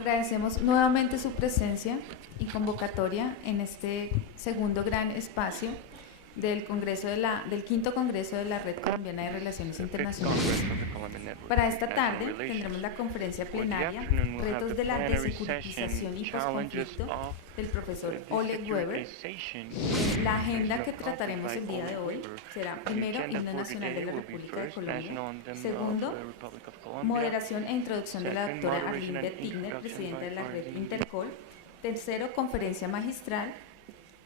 Agradecemos nuevamente su presencia y convocatoria en este segundo gran espacio del quinto Congreso de la Red Colombiana de Relaciones Internacionales. Para esta tarde tendremos la conferencia plenaria Retos de la Desecuritización y Postconflicto del profesor Oleg Weber. La agenda que trataremos el día de hoy será primero, Himno Nacional de la República de Colombia; segundo, moderación e introducción de la doctora Arlene B. Tigner, presidenta de la Red Intercol; tercero, conferencia magistral;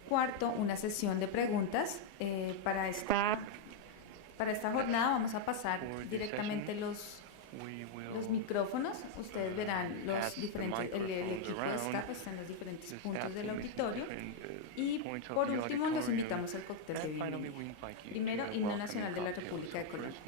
cuarto, una sesión de preguntas. Para esta jornada vamos a pasar directamente los micrófonos. Ustedes verán los diferentes, el equipo de staff está en los diferentes puntos del auditorio. Y por último los invitamos al cóctel de bienvenida. Primero, Himno Nacional de la República de Colombia.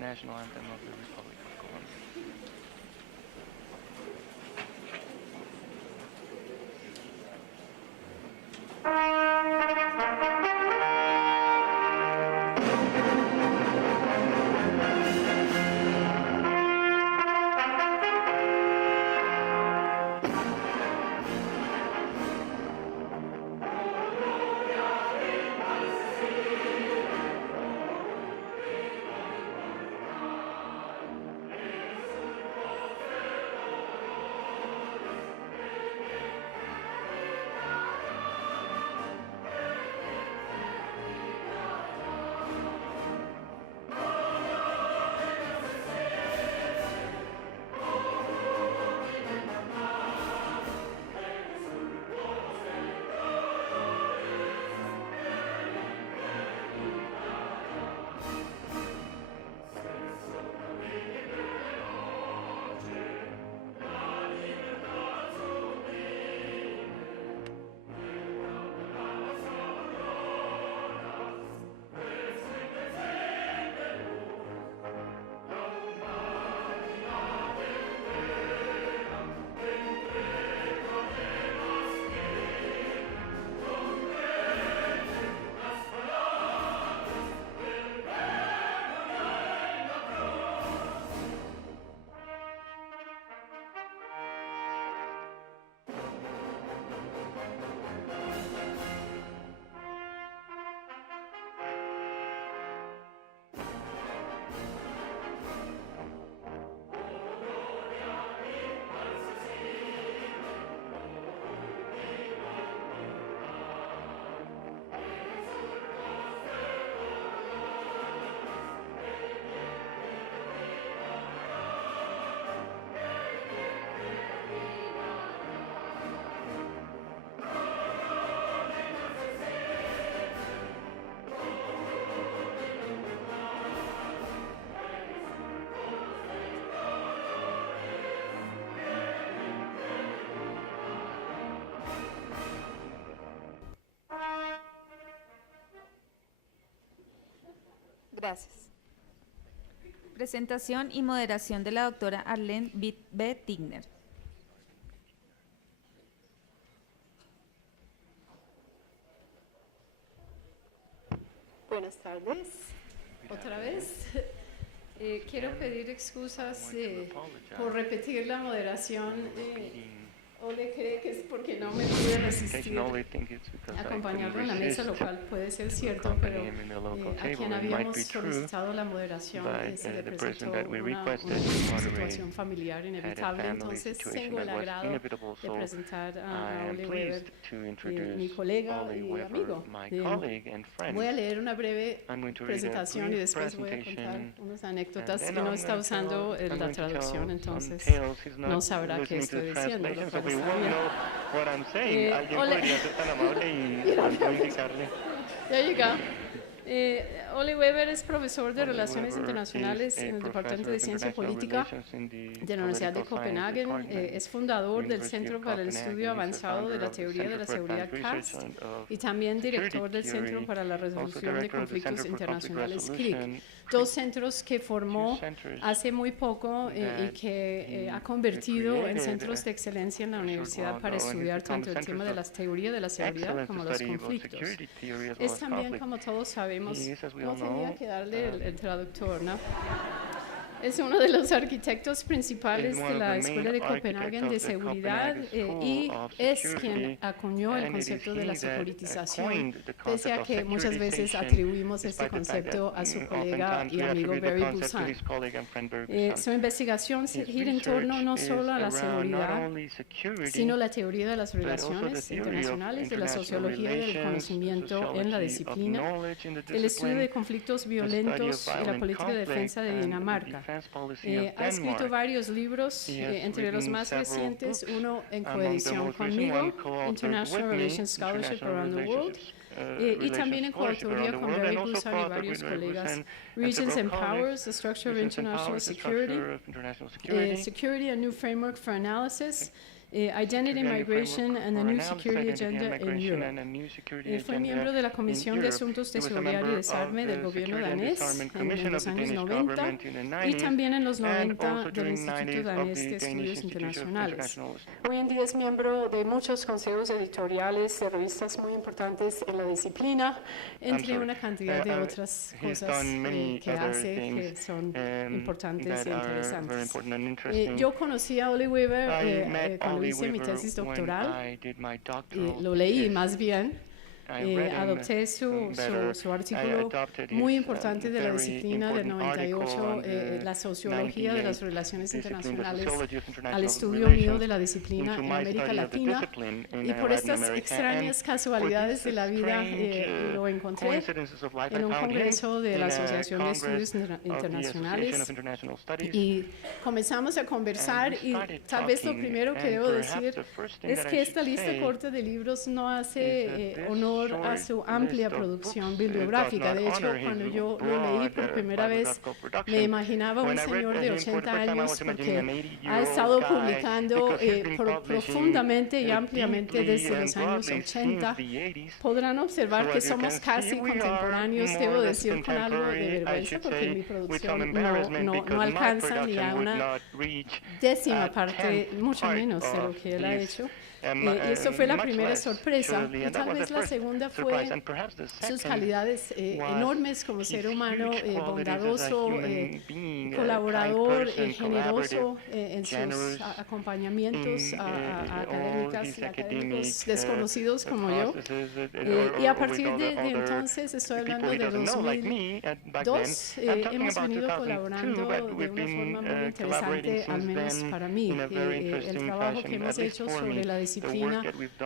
Gracias. Presentación y moderación de la doctora Arlene B. Tigner. Buenas tardes, otra vez. Quiero pedir excusas por repetir la moderación. Ole cree que es porque no me pude resistir a acompañarlo en la mesa, lo cual puede ser cierto, pero a quien habíamos solicitado la moderación se le presentó una situación familiar inevitable. Entonces tengo el agrado de presentar a Ole Weber, mi colega y amigo. Voy a leer una breve presentación y después voy a contar unas anécdotas. Y no está usando la traducción, entonces no sabrá qué estoy diciendo. Ya llega. Ole Weber es profesor de Relaciones Internacionales en el Departamento de Ciencia Política de la Universidad de Copenhague. Es fundador del Centro para el Estudio Avanzado de la Teoría de la Seguridad CAST y también director del Centro para la Resolución de Conflictos Internacionales CRIC. Dos centros que formó hace muy poco y que ha convertido en centros de excelencia en la universidad para estudiar tanto el tema de las teorías de la seguridad como los conflictos. Es también, como todos sabemos, no tenía que darle el traductor, ¿no? Es uno de los arquitectos principales de la Escuela de Copenhague de Seguridad y es quien acuñó el concepto de la securitización, pese a que muchas veces atribuimos este concepto a su colega y amigo Barry Busan. Su investigación gira en torno no solo a la seguridad, sino la teoría de las relaciones internacionales, de la sociología y del conocimiento en la disciplina, el estudio de conflictos violentos y la política de defensa de Dinamarca. Ha escrito varios libros, entre los más recientes, uno en coedición conmigo, International Relations Scholarship Around the World, y también en coautoría con Barry Busan y varios colegas, Regions and Powers, The Structure of International Security, Security, a New Framework for Analysis, Identity, Migration and the New Security Agenda in Europe. Fue miembro de la Comisión de Asuntos de Seguridad y Desarme del gobierno danés en los años 90 y también en los 90 del Instituto Danés de Estudios Internacionales. Hoy en día es miembro de muchos consejos editoriales de revistas muy importantes en la disciplina, entre una cantidad de otras cosas que hace que son importantes e interesantes. Yo conocí a Oli Weber cuando hice mi tesis doctoral, lo leí más bien. Adopté su artículo muy importante de la disciplina del 98, la sociología de las relaciones internacionales, al estudio mío de la disciplina en América Latina, y por estas extrañas casualidades de la vida lo encontré en un congreso de la Asociación de Estudios Internacionales y comenzamos a conversar, y tal vez lo primero que debo decir es que esta lista corta de libros no hace honor a su amplia producción bibliográfica. De hecho, cuando yo lo leí por primera vez, me imaginaba un señor de 80 años porque ha estado publicando profundamente y ampliamente desde los años 80. Podrán observar que somos casi contemporáneos, debo decir con algo de vergüenza, porque mi producción no alcanza ni a una décima parte, mucho menos de lo que él ha hecho. Y eso fue la primera sorpresa. Y tal vez la segunda fue sus calidades enormes como ser humano, bondadoso, colaborador, generoso en sus acompañamientos a académicos desconocidos como yo. Y a partir de entonces, estoy hablando de 2002, hemos venido colaborando de una forma muy interesante, al menos para mí. El trabajo que hemos hecho sobre la disciplina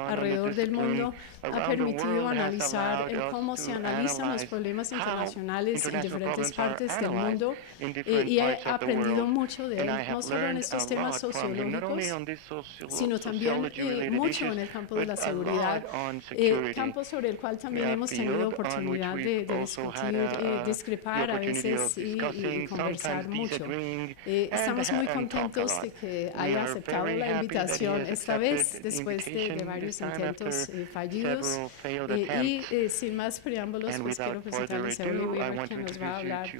alrededor del mundo ha permitido analizar cómo se analizan los problemas internacionales en diferentes partes del mundo, y he aprendido mucho de él, no solo en estos temas sociológicos, sino también mucho en el campo de la seguridad, campo sobre el cual también hemos tenido oportunidad de discutir, discrepar a veces y conversar mucho. Estamos muy contentos de que haya aceptado la invitación esta vez, después de varios intentos fallidos, y sin más preámbulos, pues quiero presentarles a Oli Weber, quien nos va a hablar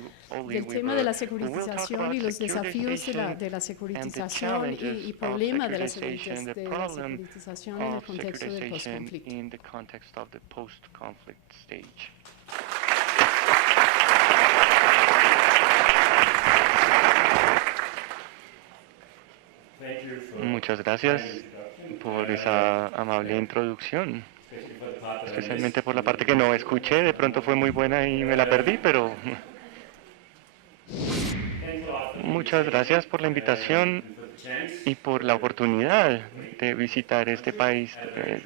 del tema de la securitización y los desafíos de la securitización y problema de la securitización en el contexto del postconflicto. Muchas gracias por esa amable introducción, especialmente por la parte que no escuché. De pronto fue muy buena y me la perdí, pero muchas gracias por la invitación y por la oportunidad de visitar este país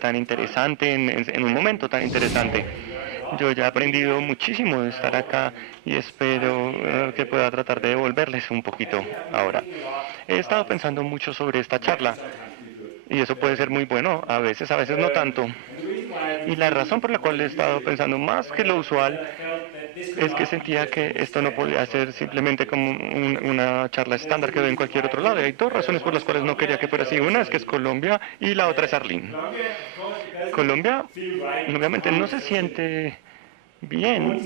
tan interesante en un momento tan interesante. Yo ya he aprendido muchísimo de estar acá y espero que pueda tratar de devolverles un poquito ahora. He estado pensando mucho sobre esta charla y eso puede ser muy bueno, a veces no tanto. Y la razón por la cual he estado pensando más que lo usual es que sentía que esto no podía ser simplemente como una charla estándar que doy en cualquier otro lado. Y hay dos razones por las cuales no quería que fuera así. Una es que es Colombia y la otra es Arlene. Colombia, obviamente, no se siente bien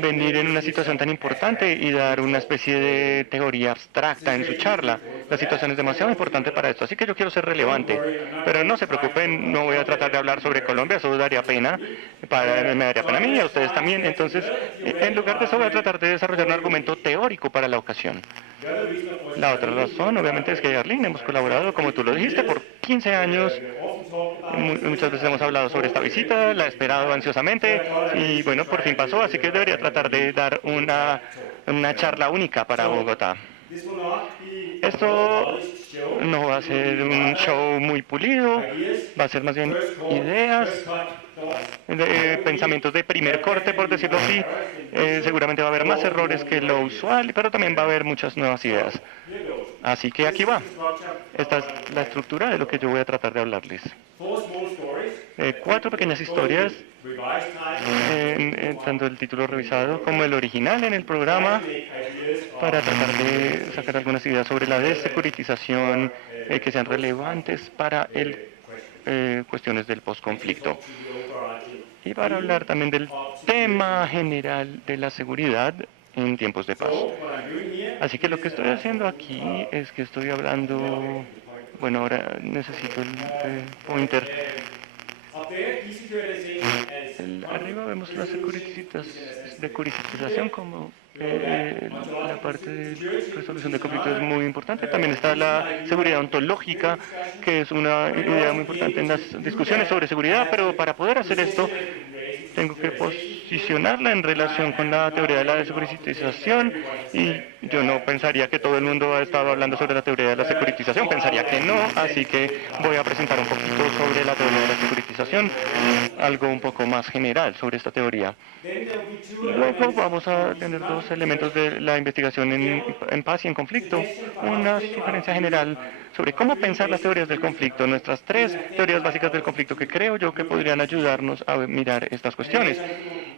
venir en una situación tan importante y dar una especie de teoría abstracta en su charla. La situación es demasiado importante para esto, así que yo quiero ser relevante. Pero no se preocupen, no voy a tratar de hablar sobre Colombia, eso daría pena, me daría pena a mí y a ustedes también. Entonces, en lugar de eso voy a tratar de desarrollar un argumento teórico para la ocasión. La otra razón, obviamente, es que Arlene hemos colaborado, como tú lo dijiste, por 15 años. Muchas veces hemos hablado sobre esta visita, la he esperado ansiosamente y bueno, por fin pasó, así que debería tratar de dar una charla única para Bogotá. Esto no va a ser un show muy pulido, va a ser más bien ideas, pensamientos de primer corte, por decirlo así. Seguramente va a haber más errores que lo usual, pero también va a haber muchas nuevas ideas. Así que aquí va. Esta es la estructura de lo que yo voy a tratar de hablarles. 4 pequeñas historias, tanto el título revisado como el original en el programa, para tratar de sacar algunas ideas sobre la desecuritización que sean relevantes para cuestiones del posconflicto. Y para hablar también del tema general de la seguridad en tiempos de paz. Así que lo que estoy haciendo aquí es que estoy hablando... Bueno, ahora necesito el pointer. Arriba vemos la securitización como la parte de resolución de conflictos es muy importante. También está la seguridad ontológica, que es una idea muy importante en las discusiones sobre seguridad, pero para poder hacer esto tengo que posicionarla en relación con la teoría de la desecuritización, y yo no pensaría que todo el mundo ha estado hablando sobre la teoría de la securitización, pensaría que no, así que voy a presentar un poquito sobre la teoría de la securitización, algo un poco más general sobre esta teoría. Luego vamos a tener 2 elementos de la investigación en paz y en conflicto, una sugerencia general sobre cómo pensar las teorías del conflicto, nuestras 3 teorías básicas del conflicto que creo yo que podrían ayudarnos a mirar estas cuestiones.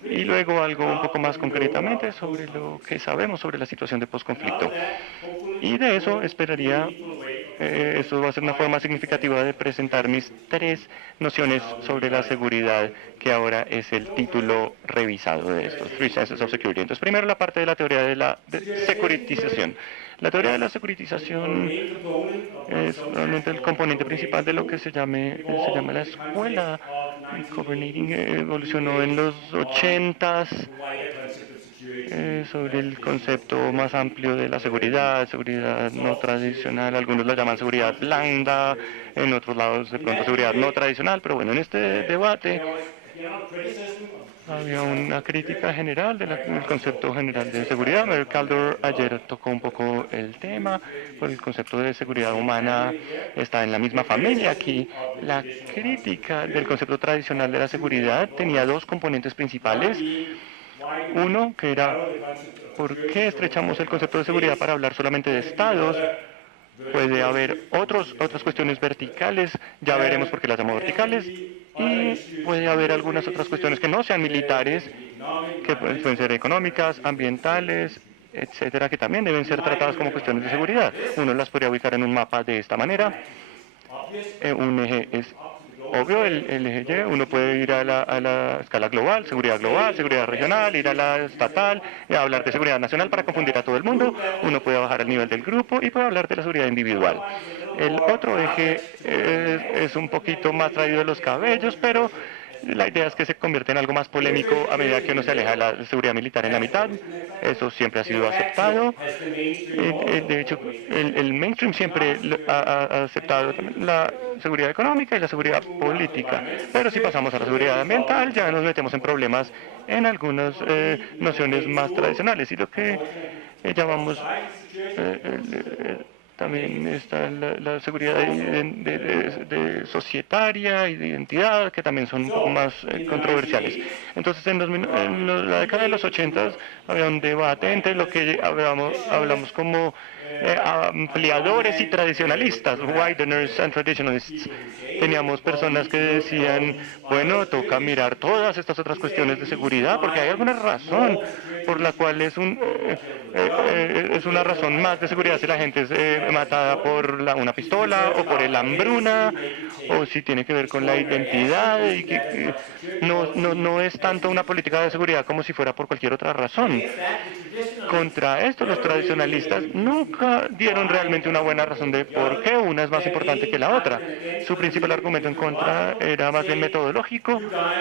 Y luego algo un poco más concretamente sobre lo que sabemos sobre la situación de posconflicto. Y de eso esperaría, esto va a ser una forma significativa de presentar mis 3 nociones sobre la seguridad, que ahora es el título revisado de estos, 3 Senses of Security. Entonces, primero la parte de la teoría de la securitización. La teoría de la securitización es realmente el componente principal de lo que se llama la escuela. Kubernetes evolucionó en los 80s sobre el concepto más amplio de la seguridad no tradicional. Algunos la llaman seguridad blanda, en otros lados de pronto seguridad no tradicional, pero bueno, en este debate había una crítica general del concepto general de seguridad. Mel Caldor ayer tocó un poco el tema, pues el concepto de seguridad humana está en la misma familia. Aquí la crítica del concepto tradicional de la seguridad tenía 2 componentes principales. Uno, que era, ¿por qué estrechamos el concepto de seguridad para hablar solamente de estados? Puede haber otras cuestiones verticales, ya veremos por qué las llamo verticales, y puede haber algunas otras cuestiones que no sean militares, que pueden ser económicas, ambientales, etcétera, que también deben ser tratadas como cuestiones de seguridad. Uno las podría ubicar en un mapa de esta manera. Un eje es obvio, el eje Y. Uno puede ir a la escala global, seguridad regional, ir a la estatal, hablar de seguridad nacional para confundir a todo el mundo. Uno puede bajar al nivel del grupo y puede hablar de la seguridad individual. El otro eje es un poquito más traído de los cabellos, pero la idea es que se convierte en algo más polémico a medida que uno se aleja de la seguridad militar en la mitad. Eso siempre ha sido aceptado. De hecho, el mainstream siempre ha aceptado la seguridad económica y la seguridad política. Pero si pasamos a la seguridad ambiental, ya nos metemos en problemas en algunas nociones más tradicionales. Y lo que llamamos... también está la seguridad de societaria y de identidad, que también son un poco más controversiales. Entonces, en la década de los 80 había un debate entre lo que hablamos como ampliadores y tradicionalistas, wideners and traditionalists. Teníamos personas que decían, bueno, toca mirar todas estas otras cuestiones de seguridad porque hay alguna razón por la cual es una razón más de seguridad si la gente es matada por una pistola o por el hambruna o si tiene que ver con la identidad y que no es tanto una política de seguridad como si fuera por cualquier otra razón. Contra esto, los tradicionalistas nunca dieron realmente una buena razón de por qué una es más importante que la otra. Su principal argumento en contra era más bien metodológico,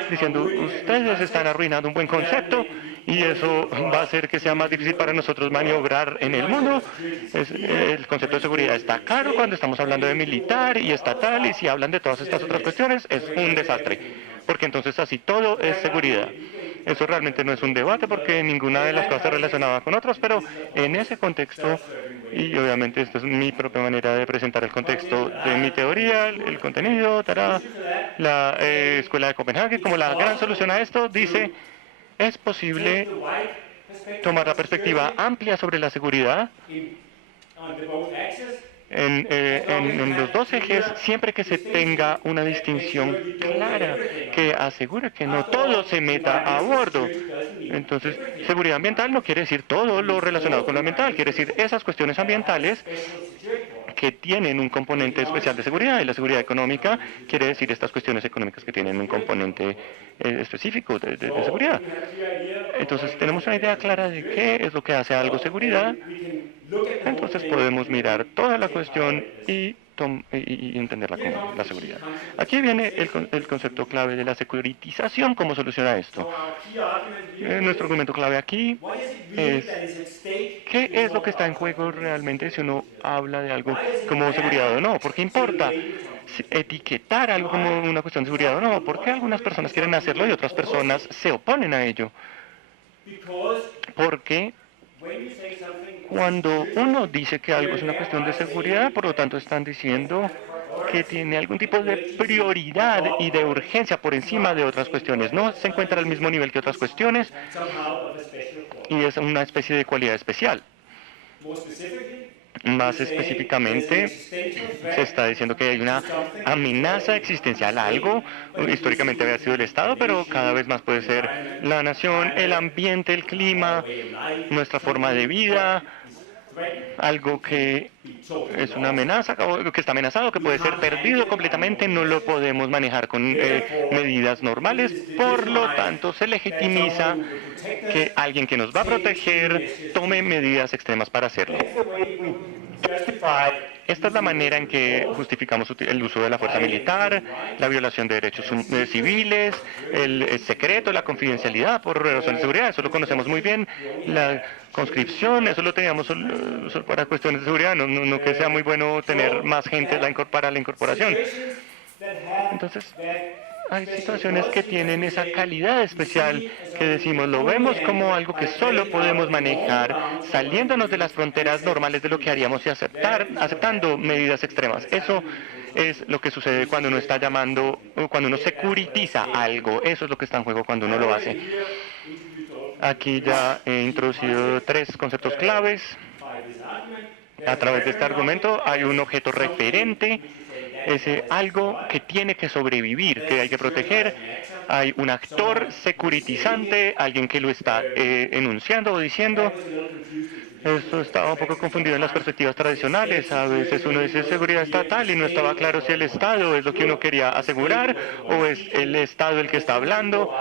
diciendo, ustedes están arruinando un buen concepto y eso va a hacer que sea más difícil para nosotros maniobrar en el mundo. El concepto de seguridad está caro cuando estamos hablando de militar y estatal, y si hablan de todas estas otras cuestiones, es un desastre, porque entonces así todo es seguridad. Eso realmente no es un debate porque ninguna de las cosas se relacionaba con otras, pero en ese contexto, y obviamente esta es mi propia manera de presentar el contexto de mi teoría, el contenido, la Escuela de Copenhague, como la gran solución a esto, dice, es posible tomar la perspectiva amplia sobre la seguridad en los dos ejes, siempre que se tenga una distinción clara que asegure que no todo se meta a bordo. Entonces, seguridad ambiental no quiere decir todo lo relacionado con lo ambiental, quiere decir esas cuestiones ambientales que tienen un componente especial de seguridad, y la seguridad económica quiere decir estas cuestiones económicas que tienen un componente específico de seguridad. Entonces, tenemos una idea clara de qué es lo que hace algo seguridad. Entonces podemos mirar toda la cuestión y entenderla como la seguridad. Aquí viene el concepto clave de la securitización como solución a esto. Nuestro argumento clave aquí es qué es lo que está en juego realmente si uno habla de algo como seguridad o no. ¿Por qué importa etiquetar algo como una cuestión de seguridad o no? ¿Por qué algunas personas quieren hacerlo y otras personas se oponen a ello? Porque cuando uno dice que algo es una cuestión de seguridad, por lo tanto están diciendo que tiene algún tipo de prioridad y de urgencia por encima de otras cuestiones. No se encuentra al mismo nivel que otras cuestiones y es una especie de cualidad especial. Más específicamente, se está diciendo que hay una amenaza existencial a algo. Históricamente había sido el Estado, pero cada vez más puede ser la nación, el ambiente, el clima, nuestra forma de vida, algo que es una amenaza, que está amenazado, que puede ser perdido completamente, no lo podemos manejar con medidas normales, por lo tanto se legitimiza que alguien que nos va a proteger tome medidas extremas para hacerlo. Esta es la manera en que justificamos el uso de la fuerza militar, la violación de derechos civiles, el secreto, la confidencialidad por razones de seguridad. Eso lo conocemos muy bien. La conscripción, eso lo teníamos solo para cuestiones de seguridad, no que sea muy bueno tener más gente para la incorporación. Entonces, hay situaciones que tienen esa calidad especial que decimos, lo vemos como algo que solo podemos manejar saliéndonos de las fronteras normales de lo que haríamos y aceptando medidas extremas. Eso es lo que sucede cuando uno está cuando uno securitiza algo. Eso es lo que está en juego cuando uno lo hace. Aquí ya he introducido 3 conceptos claves. A través de este argumento hay un objeto referente, es algo que tiene que sobrevivir, que hay que proteger. Hay un actor securitizante, alguien que lo está enunciando o diciendo. Esto estaba un poco confundido en las perspectivas tradicionales. A veces uno dice seguridad estatal y no estaba claro si el Estado es lo que uno quería asegurar o es el Estado el que está hablando.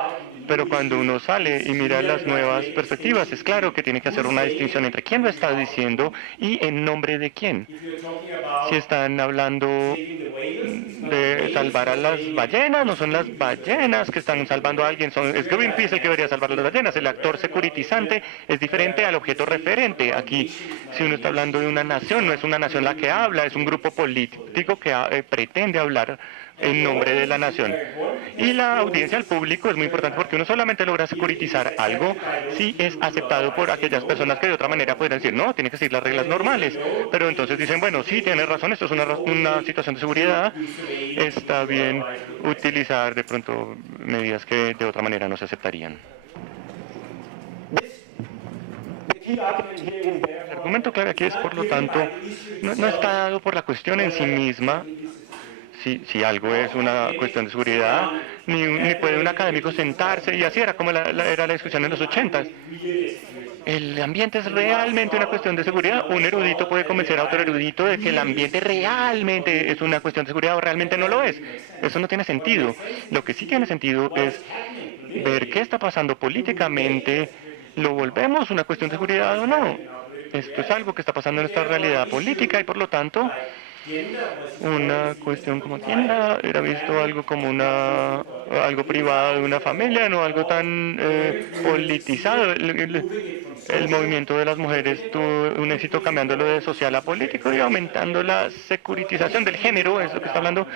Pero cuando uno sale y mira las nuevas perspectivas, es claro que tiene que hacer una distinción entre quién lo está diciendo y en nombre de quién. Si están hablando de salvar a las ballenas, no son las ballenas que están salvando a alguien, es Greenpeace el que debería salvar a las ballenas. El actor securitizante es diferente al objeto referente. Aquí, si uno está hablando de una nación, no es una nación la que habla, es un grupo político que pretende hablar en nombre de la nación. Y la audiencia al público es muy importante porque uno solamente logra securitizar algo si es aceptado por aquellas personas que de otra manera podrían decir, no, tiene que seguir las reglas normales. Pero entonces dicen, bueno, sí, tienes razón, esto es una situación de seguridad, está bien utilizar de pronto medidas que de otra manera no se aceptarían. El argumento clave aquí es, por lo tanto, no está dado por la cuestión en sí misma, si algo es una cuestión de seguridad, ni puede un académico sentarse, y así era como era la discusión en los 80. El ambiente es realmente una cuestión de seguridad. Un erudito puede convencer a otro erudito de que el ambiente realmente es una cuestión de seguridad o realmente no lo es. Eso no tiene sentido. Lo que sí tiene sentido es ver qué está pasando políticamente. ¿Lo volvemos una cuestión de seguridad o no? Esto es algo que está pasando en nuestra realidad política y por lo tanto una cuestión como tienda era visto algo como algo privado de una familia, no algo tan politizado. El movimiento de las mujeres tuvo un éxito cambiándolo de social a político y aumentando la securitización del género, es lo que está hablando,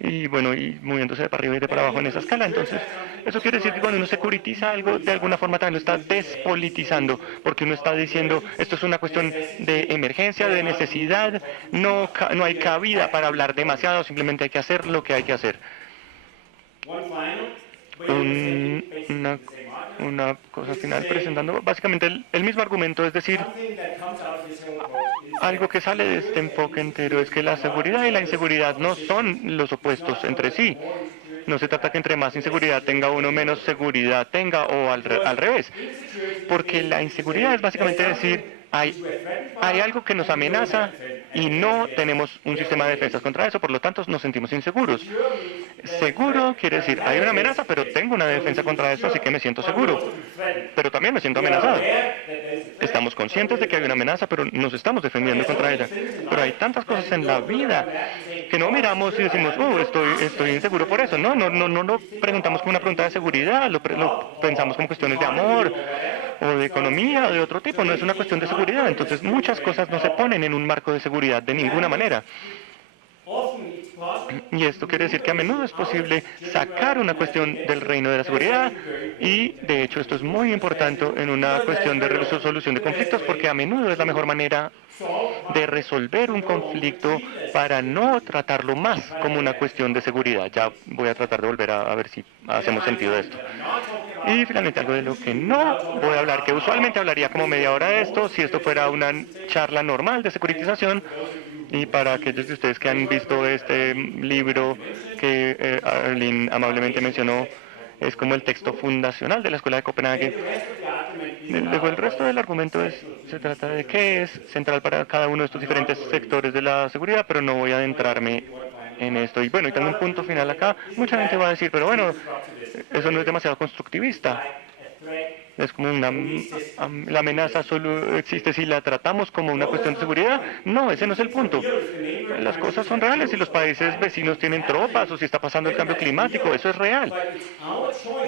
y bueno, y moviéndose de para arriba y de para abajo en esa escala. Entonces, eso quiere decir que cuando uno securitiza algo, de alguna forma también lo está despolitizando, porque uno está diciendo, esto es una cuestión de emergencia, de necesidad, no hay cabida para hablar demasiado, simplemente hay que hacer lo que hay que hacer. Una cosa final presentando básicamente el mismo argumento, es decir, algo que sale de este enfoque entero es que la seguridad y la inseguridad no son los opuestos entre sí. No se trata que entre más inseguridad tenga uno, menos seguridad tenga, o al revés. Porque la inseguridad es básicamente decir, hay algo que nos amenaza y no tenemos un sistema de defensas contra eso, por lo tanto nos sentimos inseguros. Seguro quiere decir, hay una amenaza, pero tengo una defensa contra eso, así que me siento seguro. Pero también me siento amenazado. Estamos conscientes de que hay una amenaza, pero nos estamos defendiendo contra ella. Pero hay tantas cosas en la vida que no miramos y decimos, estoy inseguro por eso. No lo preguntamos como una pregunta de seguridad, lo pensamos como cuestiones de amor o de economía o de otro tipo. No es una cuestión de seguridad. Entonces muchas cosas no se ponen en un marco de seguridad de ninguna manera. Y esto quiere decir que a menudo es posible sacar una cuestión del reino de la seguridad y de hecho esto es muy importante en una cuestión de resolución de conflictos porque a menudo es la mejor manera de resolver un conflicto para no tratarlo más como una cuestión de seguridad. Ya voy a tratar de volver a ver si hacemos sentido de esto. Y finalmente algo de lo que no voy a hablar, que usualmente hablaría como media hora de esto, si esto fuera una charla normal de securitización. Y para aquellos de ustedes que han visto este libro que Arlene amablemente mencionó, es como el texto fundacional de la Escuela de Copenhague. Luego el resto del argumento se trata de qué es central para cada uno de estos diferentes sectores de la seguridad, pero no voy a adentrarme en esto. Y bueno, y tengo un punto final acá. Mucha gente va a decir, pero bueno, eso no es demasiado constructivista. Es como la amenaza solo existe si la tratamos como una cuestión de seguridad. No, ese no es el punto. Las cosas son reales. Si los países vecinos tienen tropas o si está pasando el cambio climático, eso es real.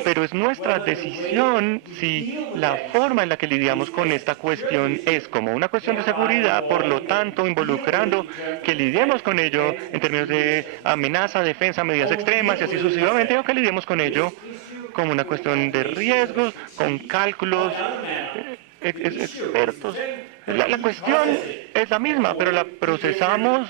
Pero es nuestra decisión si la forma en la que lidiamos con esta cuestión es como una cuestión de seguridad, por lo tanto involucrando que lidiemos con ello en términos de amenaza, defensa, medidas extremas y así sucesivamente, o que lidiemos con ello como una cuestión de riesgos, con cálculos, expertos. La cuestión es la misma, pero la procesamos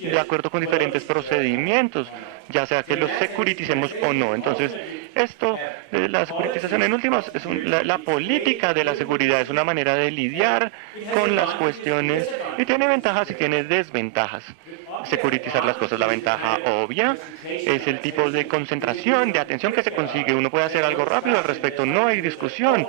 de acuerdo con diferentes procedimientos, ya sea que los securiticemos o no. Entonces, esto de la securitización en últimas es la política de la seguridad, es una manera de lidiar con las cuestiones y tiene ventajas y tiene desventajas. Securitizar las cosas, la ventaja obvia es el tipo de concentración, de atención que se consigue. Uno puede hacer algo rápido al respecto, no hay discusión.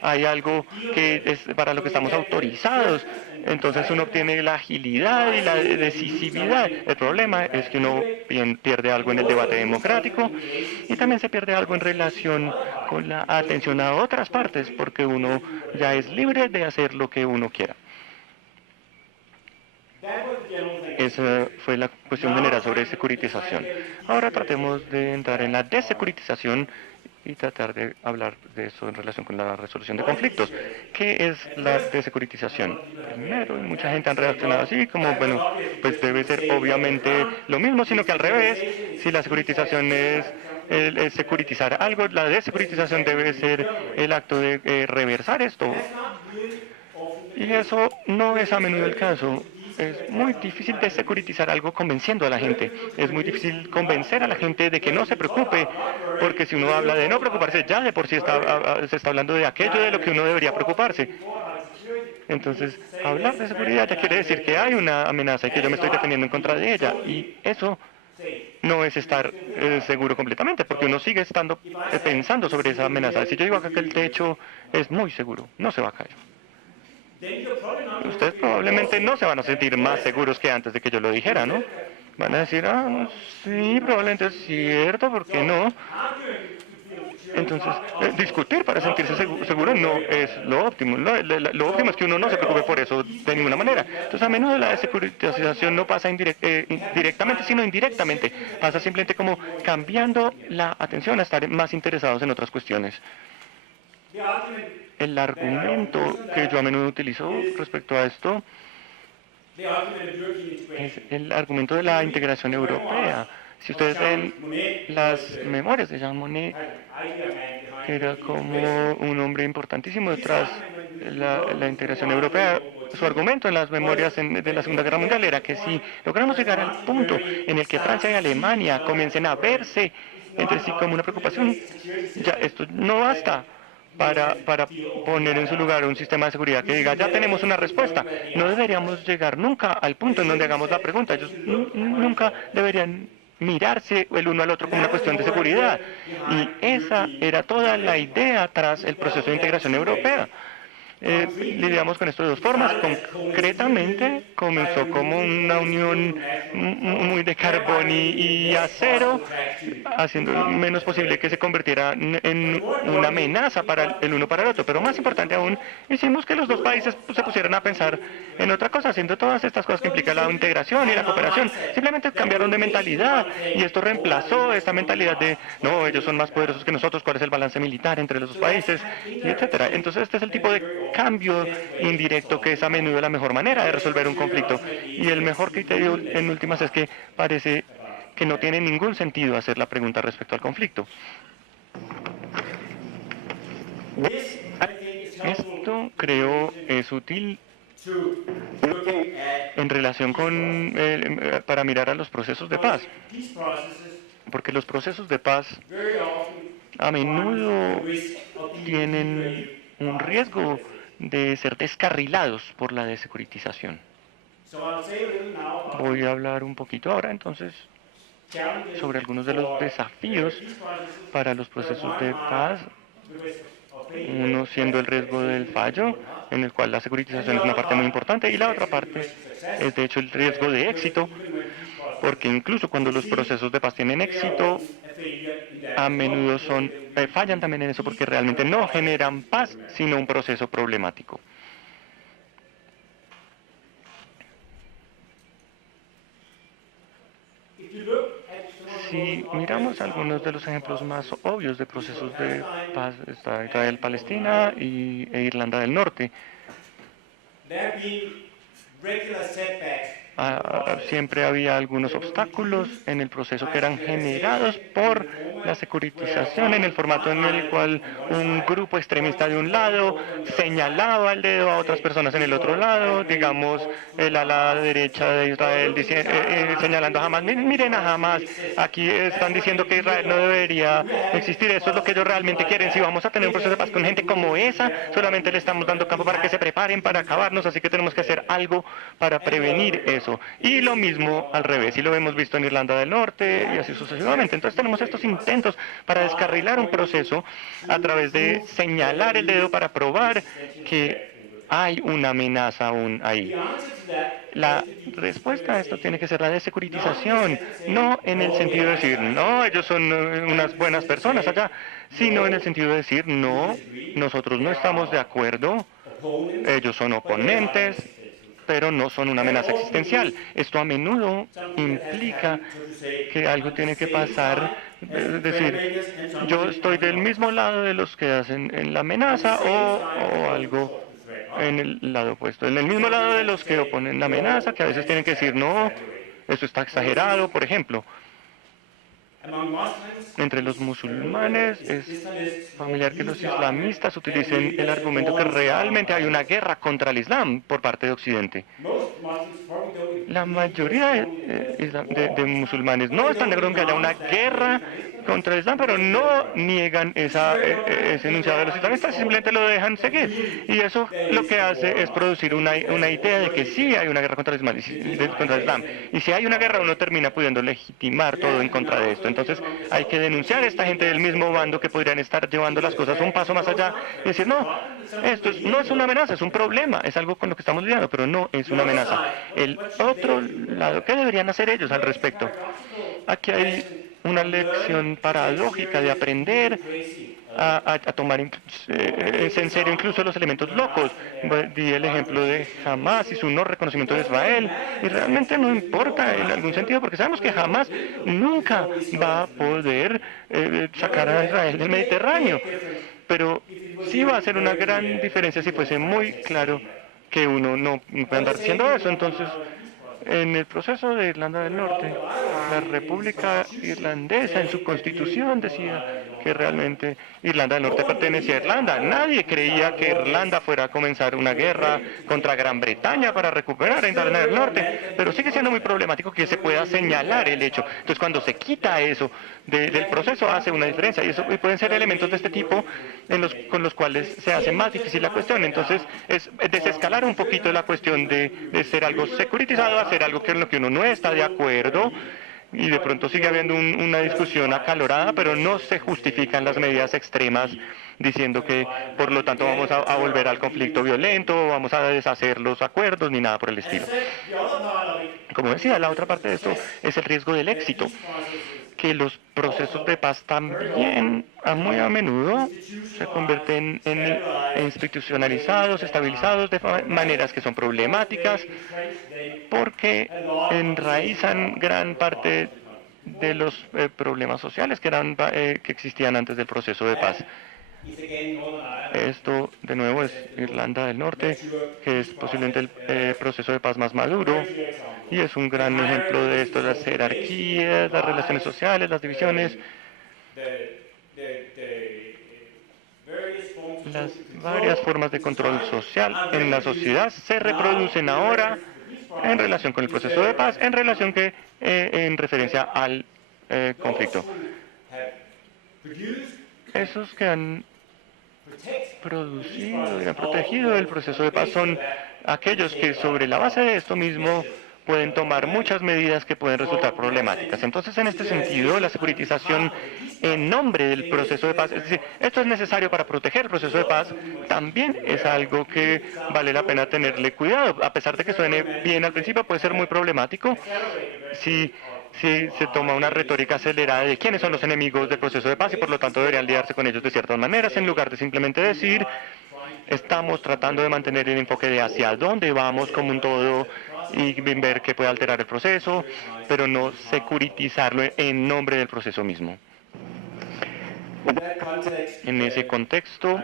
Hay algo que es para lo que estamos autorizados. Entonces uno obtiene la agilidad y la decisividad. El problema es que uno pierde algo en el debate democrático y también se pierde algo en relación con la atención a otras partes, porque uno ya es libre de hacer lo que uno quiera. Esa fue la cuestión general sobre securitización. Ahora tratemos de entrar en la desecuritización y tratar de hablar de eso en relación con la resolución de conflictos. ¿Qué es la desecuritización? Primero, mucha gente ha reaccionado así, como, bueno, pues debe ser obviamente lo mismo, sino que al revés, si la securitización es securitizar algo, la desecuritización debe ser el acto de reversar esto. Y eso no es a menudo el caso. Es muy difícil desecuritizar algo convenciendo a la gente. Es muy difícil convencer a la gente de que no se preocupe, porque si uno habla de no preocuparse, ya de por sí se está hablando de aquello de lo que uno debería preocuparse. Entonces, hablar de seguridad ya quiere decir que hay una amenaza y que yo me estoy defendiendo en contra de ella. Y eso no es estar seguro completamente, porque uno sigue estando pensando sobre esa amenaza. Si yo digo acá que el techo es muy seguro, no se va a caer. Ustedes probablemente no se van a sentir más seguros que antes de que yo lo dijera, ¿no? Van a decir, ah, sí, probablemente es cierto, ¿por qué no? Entonces, discutir para sentirse seguro no es lo óptimo. Lo óptimo es que uno no se preocupe por eso de ninguna manera. Entonces, a menudo la desescuritización no pasa directamente, sino indirectamente. Pasa simplemente como cambiando la atención a estar más interesados en otras cuestiones. El argumento que yo a menudo utilizo respecto a esto es el argumento de la integración europea. Si ustedes ven las memorias de Jean Monnet, que era como un hombre importantísimo detrás de la integración europea, su argumento en las memorias de la Segunda Guerra Mundial era que si logramos llegar al punto en el que Francia y Alemania comiencen a verse entre sí como una preocupación, ya esto no basta para poner en su lugar un sistema de seguridad que diga, ya tenemos una respuesta. No deberíamos llegar nunca al punto en donde hagamos la pregunta. Ellos nunca deberían mirarse el uno al otro como una cuestión de seguridad. Y esa era toda la idea tras el proceso de integración europea. Lidiamos con esto de dos formas. Concretamente, comenzó como una unión muy de carbón y acero, haciendo menos posible que se convirtiera en una amenaza para el uno para el otro. Pero más importante aún, hicimos que los dos países se pusieran a pensar en otra cosa, haciendo todas estas cosas que implican la integración y la cooperación. Simplemente cambiaron de mentalidad y esto reemplazó esta mentalidad de, no, ellos son más poderosos que nosotros, cuál es el balance militar entre los dos países, y etcétera. Entonces este es el tipo de cambio indirecto que es a menudo la mejor manera de resolver un conflicto. Y el mejor criterio en últimas es que parece que no tiene ningún sentido hacer la pregunta respecto al conflicto. Esto creo es útil en relación con para mirar a los procesos de paz, porque los procesos de paz a menudo tienen un riesgo de ser descarrilados por la desecuritización. Voy a hablar un poquito ahora entonces sobre algunos de los desafíos para los procesos de paz, uno siendo el riesgo del fallo, en el cual la securitización es una parte muy importante, y la otra parte es de hecho el riesgo de éxito, porque incluso cuando los procesos de paz tienen éxito, a menudo fallan también en eso porque realmente no generan paz, sino un proceso problemático. Si miramos algunos de los ejemplos más obvios de procesos de paz, está Israel-Palestina e Irlanda del Norte. Siempre había algunos obstáculos en el proceso que eran generados por la securitización, en el formato en el cual un grupo extremista de un lado señalaba el dedo a otras personas en el otro lado, digamos el ala derecha de Israel señalando a Hamas, miren a Hamas, aquí están diciendo que Israel no debería existir, eso es lo que ellos realmente quieren. Si vamos a tener un proceso de paz con gente como esa, solamente le estamos dando campo para que se preparen para acabarnos, así que tenemos que hacer algo para prevenir eso. Y lo mismo al revés, y lo hemos visto en Irlanda del Norte y así sucesivamente. Entonces tenemos estos intentos para descarrilar un proceso a través de señalar el dedo para probar que hay una amenaza aún ahí. La respuesta a esto tiene que ser la desecuritización, no en el sentido de decir, no, ellos son unas buenas personas allá, sino en el sentido de decir, no, nosotros no estamos de acuerdo, ellos son oponentes, pero no son una amenaza existencial. Esto a menudo implica que algo tiene que pasar, es decir, yo estoy del mismo lado de los que hacen en la amenaza o algo en el lado opuesto, en el mismo lado de los que oponen la amenaza, que a veces tienen que decir, no, esto está exagerado, por ejemplo. Entre los musulmanes es familiar que los islamistas utilicen el argumento que realmente hay una guerra contra el Islam por parte de Occidente. La mayoría de musulmanes no están de acuerdo en que haya una guerra contra el Islam, pero no niegan ese enunciado de los islamistas, simplemente lo dejan seguir. Y eso lo que hace es producir una idea de que sí hay una guerra contra el Islam. Y si hay una guerra, uno termina pudiendo legitimar todo en contra de esto. Entonces hay que denunciar a esta gente del mismo bando que podrían estar llevando las cosas un paso más allá y decir, no, esto no es una amenaza, es un problema, es algo con lo que estamos lidiando, pero no es una amenaza. El otro lado, ¿qué deberían hacer ellos al respecto? Aquí hay una lección paradójica de aprender a tomar en serio incluso los elementos locos. Di el ejemplo de Hamas y su no reconocimiento de Israel, y realmente no importa en algún sentido, porque sabemos que Hamas nunca va a poder sacar a Israel del Mediterráneo, pero sí va a ser una gran diferencia si fuese muy claro que uno no puede andar diciendo eso. Entonces, en el proceso de Irlanda del Norte, la República Irlandesa en su constitución decía que realmente Irlanda del Norte pertenecía a Irlanda. Nadie creía que Irlanda fuera a comenzar una guerra contra Gran Bretaña para recuperar a Irlanda del Norte, pero sigue siendo muy problemático que se pueda señalar el hecho. Entonces, cuando se quita eso del proceso, hace una diferencia, y pueden ser elementos de este tipo con los cuales se hace más difícil la cuestión. Entonces, es desescalar un poquito la cuestión de ser algo securitizado a ser algo en lo que uno no está de acuerdo, y de pronto sigue habiendo una discusión acalorada, pero no se justifican las medidas extremas diciendo que por lo tanto vamos a volver al conflicto violento, vamos a deshacer los acuerdos, ni nada por el estilo. Como decía, la otra parte de esto es el riesgo del éxito, que los procesos de paz también muy a menudo se convierten en institucionalizados, estabilizados de maneras que son problemáticas, porque enraizan gran parte de los problemas sociales que existían antes del proceso de paz. Esto, de nuevo, es Irlanda del Norte, que es posiblemente el proceso de paz más maduro, y es un gran ejemplo de esto, las jerarquías, las relaciones sociales, las divisiones, las varias formas de control social en la sociedad se reproducen ahora en relación con el proceso de paz, en referencia al conflicto. Esos que han producido y han protegido el proceso de paz son aquellos que sobre la base de esto mismo pueden tomar muchas medidas que pueden resultar problemáticas. Entonces, en este sentido, la securitización en nombre del proceso de paz, es decir, esto es necesario para proteger el proceso de paz, también es algo que vale la pena tenerle cuidado. A pesar de que suene bien al principio, puede ser muy problemático si se toma una retórica acelerada de quiénes son los enemigos del proceso de paz y por lo tanto deberían lidiarse con ellos de ciertas maneras, en lugar de simplemente decir, estamos tratando de mantener el enfoque de hacia dónde vamos como un todo y ver qué puede alterar el proceso, pero no securitizarlo en nombre del proceso mismo. En ese contexto,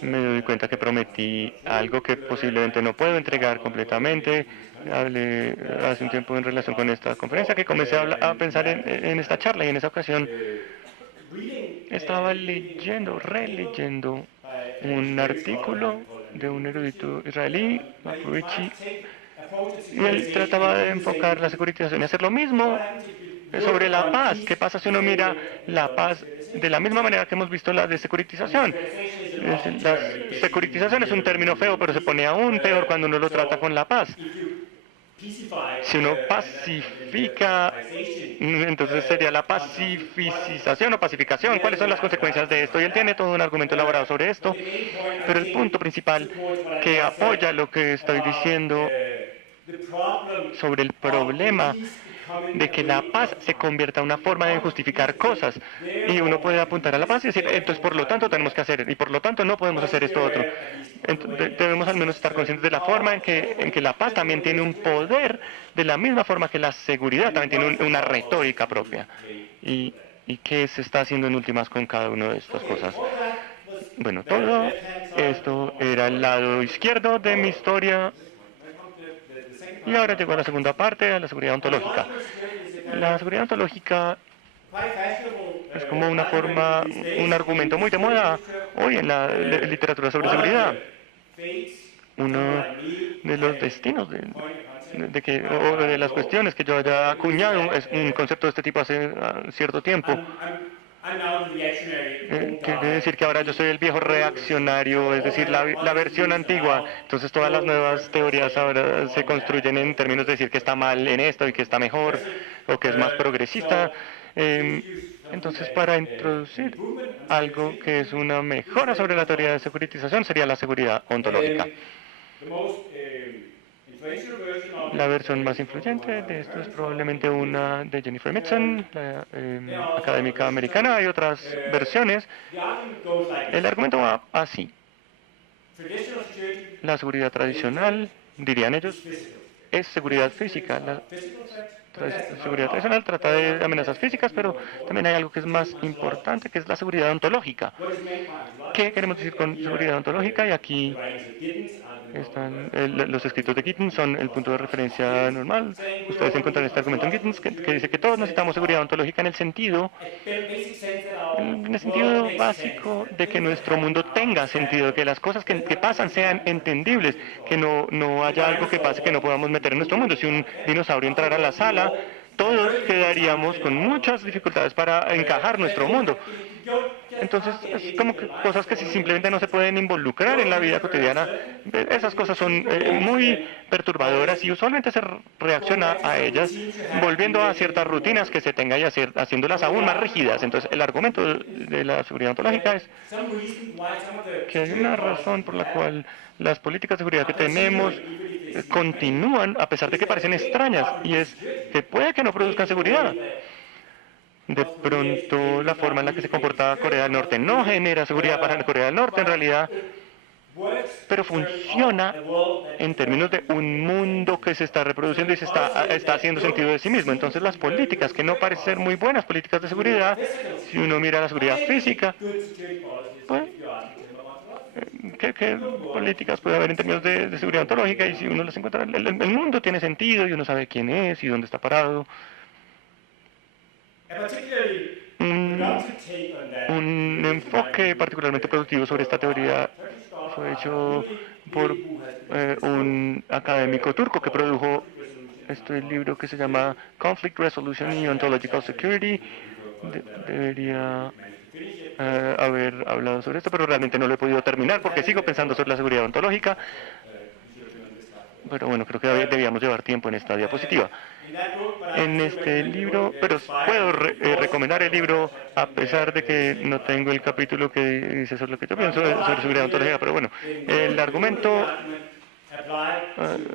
me doy cuenta que prometí algo que posiblemente no puedo entregar completamente. Hablé hace un tiempo en relación con esta conferencia que comencé a pensar en esta charla, y en esa ocasión estaba releyendo un artículo de un erudito israelí, Mapurichi, y él trataba de enfocar la securitización y hacer lo mismo sobre la paz. ¿Qué pasa si uno mira la paz de la misma manera que hemos visto la de securitización? La securitización es un término feo, pero se pone aún peor cuando uno lo trata con la paz. Si uno pacifica, entonces sería la pacificación o pacificación. ¿Cuáles son las consecuencias de esto? Y él tiene todo un argumento elaborado sobre esto, pero el punto principal que apoya lo que estoy diciendo sobre el problema de que la paz se convierta en una forma de justificar cosas, y uno puede apuntar a la paz y decir, entonces por lo tanto tenemos que hacer, y por lo tanto no podemos hacer esto otro. Entonces, debemos al menos estar conscientes de la forma en que la paz también tiene un poder, de la misma forma que la seguridad también tiene una retórica propia. ¿Y qué se está haciendo en últimas con cada una de estas cosas? Bueno, todo esto era el lado izquierdo de mi historia. Y ahora llegó a la segunda parte, a la seguridad ontológica. La seguridad ontológica es como un argumento muy de moda hoy en la literatura sobre seguridad. Uno de los destinos o de las cuestiones que yo haya acuñado un concepto de este tipo hace cierto tiempo. Quiere decir que ahora yo soy el viejo reaccionario, es decir, la versión antigua. Entonces todas las nuevas teorías ahora se construyen en términos de decir que está mal en esto y que está mejor o que es más progresista. Entonces, para introducir algo que es una mejora sobre la teoría de securitización sería la seguridad ontológica. La versión más influyente de esto es probablemente una de Jennifer Mitson, la académica americana. Hay otras versiones. El argumento va así. La seguridad tradicional, dirían ellos, es seguridad física. La seguridad tradicional trata de amenazas físicas, pero también hay algo que es más importante, que es la seguridad ontológica. ¿Qué queremos decir con seguridad ontológica? Y aquí están los escritos de Gittins, son el punto de referencia normal. Ustedes encuentran este argumento en Gittins que dice que todos necesitamos seguridad ontológica en el sentido básico de que nuestro mundo tenga sentido, que las cosas que pasan sean entendibles, que no haya algo que pase que no podamos meter en nuestro mundo. Si un dinosaurio entrara a la sala, todos quedaríamos con muchas dificultades para encajar nuestro mundo. Entonces, es como que cosas que simplemente no se pueden involucrar en la vida cotidiana. Esas cosas son muy perturbadoras y usualmente se reacciona a ellas volviendo a ciertas rutinas que se tenga y haciéndolas aún más rígidas. Entonces, el argumento de la seguridad ontológica es que hay una razón por la cual las políticas de seguridad que tenemos continúan a pesar de que parecen extrañas, y es que puede que no produzcan seguridad. De pronto, la forma en la que se comporta Corea del Norte no genera seguridad para Corea del Norte en realidad, pero funciona en términos de un mundo que se está reproduciendo y se está haciendo sentido de sí mismo. Entonces, las políticas que no parecen ser muy buenas políticas de seguridad, si uno mira la seguridad física, pues, ¿qué políticas puede haber en términos de seguridad ontológica? Y si uno las encuentra, el mundo tiene sentido y uno sabe quién es y dónde está parado. Un enfoque particularmente productivo sobre esta teoría fue hecho por un académico turco que produjo este libro que se llama Conflict Resolution y Ontological Security. Debería haber hablado sobre esto, pero realmente no lo he podido terminar porque sigo pensando sobre la seguridad ontológica. Pero bueno, creo que debíamos llevar tiempo en esta diapositiva. En este libro, pero puedo recomendar el libro a pesar de que no tengo el capítulo que dice sobre lo que yo pienso sobre seguridad ontológica, pero bueno, el argumento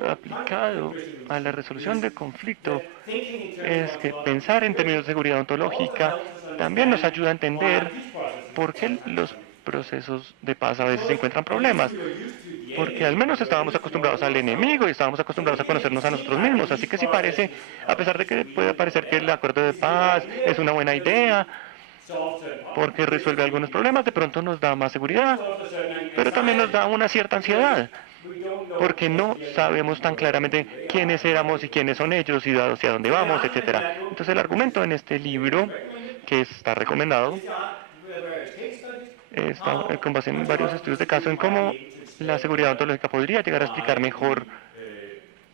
aplicado a la resolución del conflicto es que pensar en términos de seguridad ontológica también nos ayuda a entender por qué los procesos de paz a veces encuentran problemas. Porque al menos estábamos acostumbrados al enemigo y estábamos acostumbrados a conocernos a nosotros mismos. Así que sí parece, a pesar de que puede parecer que el acuerdo de paz es una buena idea, porque resuelve algunos problemas, de pronto nos da más seguridad, pero también nos da una cierta ansiedad, porque no sabemos tan claramente quiénes éramos y quiénes son ellos y hacia dónde vamos, etc. Entonces el argumento en este libro, que está recomendado, está con base en varios estudios de caso en cómo la seguridad ontológica podría llegar a explicar mejor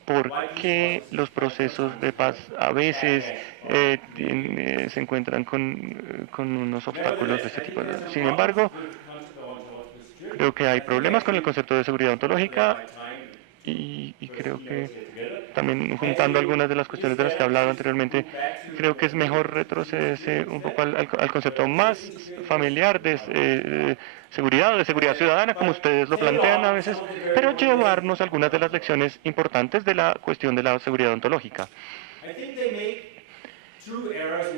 por qué los procesos de paz a veces se encuentran con unos obstáculos de este tipo. Sin embargo, creo que hay problemas con el concepto de seguridad ontológica y creo que también juntando algunas de las cuestiones de las que he hablado anteriormente, creo que es mejor retrocederse un poco al concepto más familiar de seguridad o de seguridad ciudadana, como ustedes lo plantean a veces, pero llevarnos algunas de las lecciones importantes de la cuestión de la seguridad ontológica.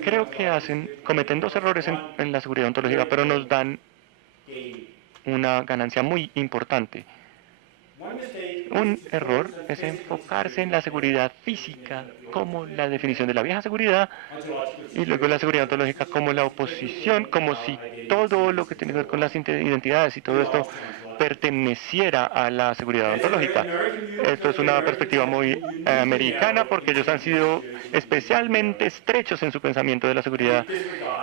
Creo que cometen dos errores en la seguridad ontológica, pero nos dan una ganancia muy importante. Un error es enfocarse en la seguridad física como la definición de la vieja seguridad y luego la seguridad ontológica como la oposición, como si todo lo que tiene que ver con las identidades y todo esto perteneciera a la seguridad ontológica. Esto es una perspectiva muy americana porque ellos han sido especialmente estrechos en su pensamiento de la seguridad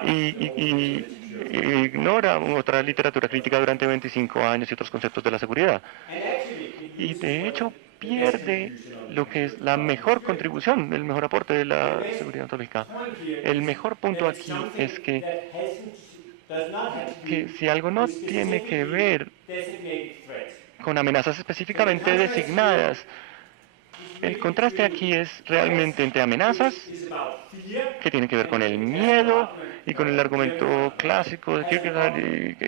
y ignora otra literatura crítica durante 25 años y otros conceptos de la seguridad. Y de hecho, pierde lo que es la mejor contribución, el mejor aporte de la seguridad ontológica. El mejor punto aquí es que si algo no tiene que ver con amenazas específicamente designadas, el contraste aquí es realmente entre amenazas, que tienen que ver con el miedo y con el argumento clásico de Kierkegaard,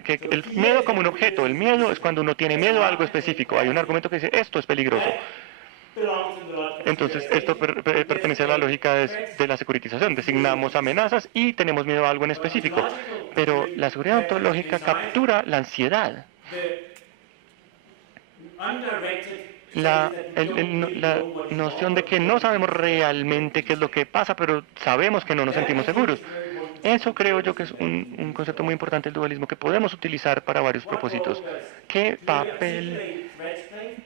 que el miedo como un objeto. El miedo es cuando uno tiene miedo a algo específico. Hay un argumento que dice, esto es peligroso. Entonces, esto pertenece a la lógica de la securitización. Designamos amenazas y tenemos miedo a algo en específico. Pero la seguridad ontológica captura la ansiedad. La noción de que no sabemos realmente qué es lo que pasa, pero sabemos que no nos sentimos seguros. Eso creo yo que es un concepto muy importante del dualismo que podemos utilizar para varios propósitos. ¿Qué papel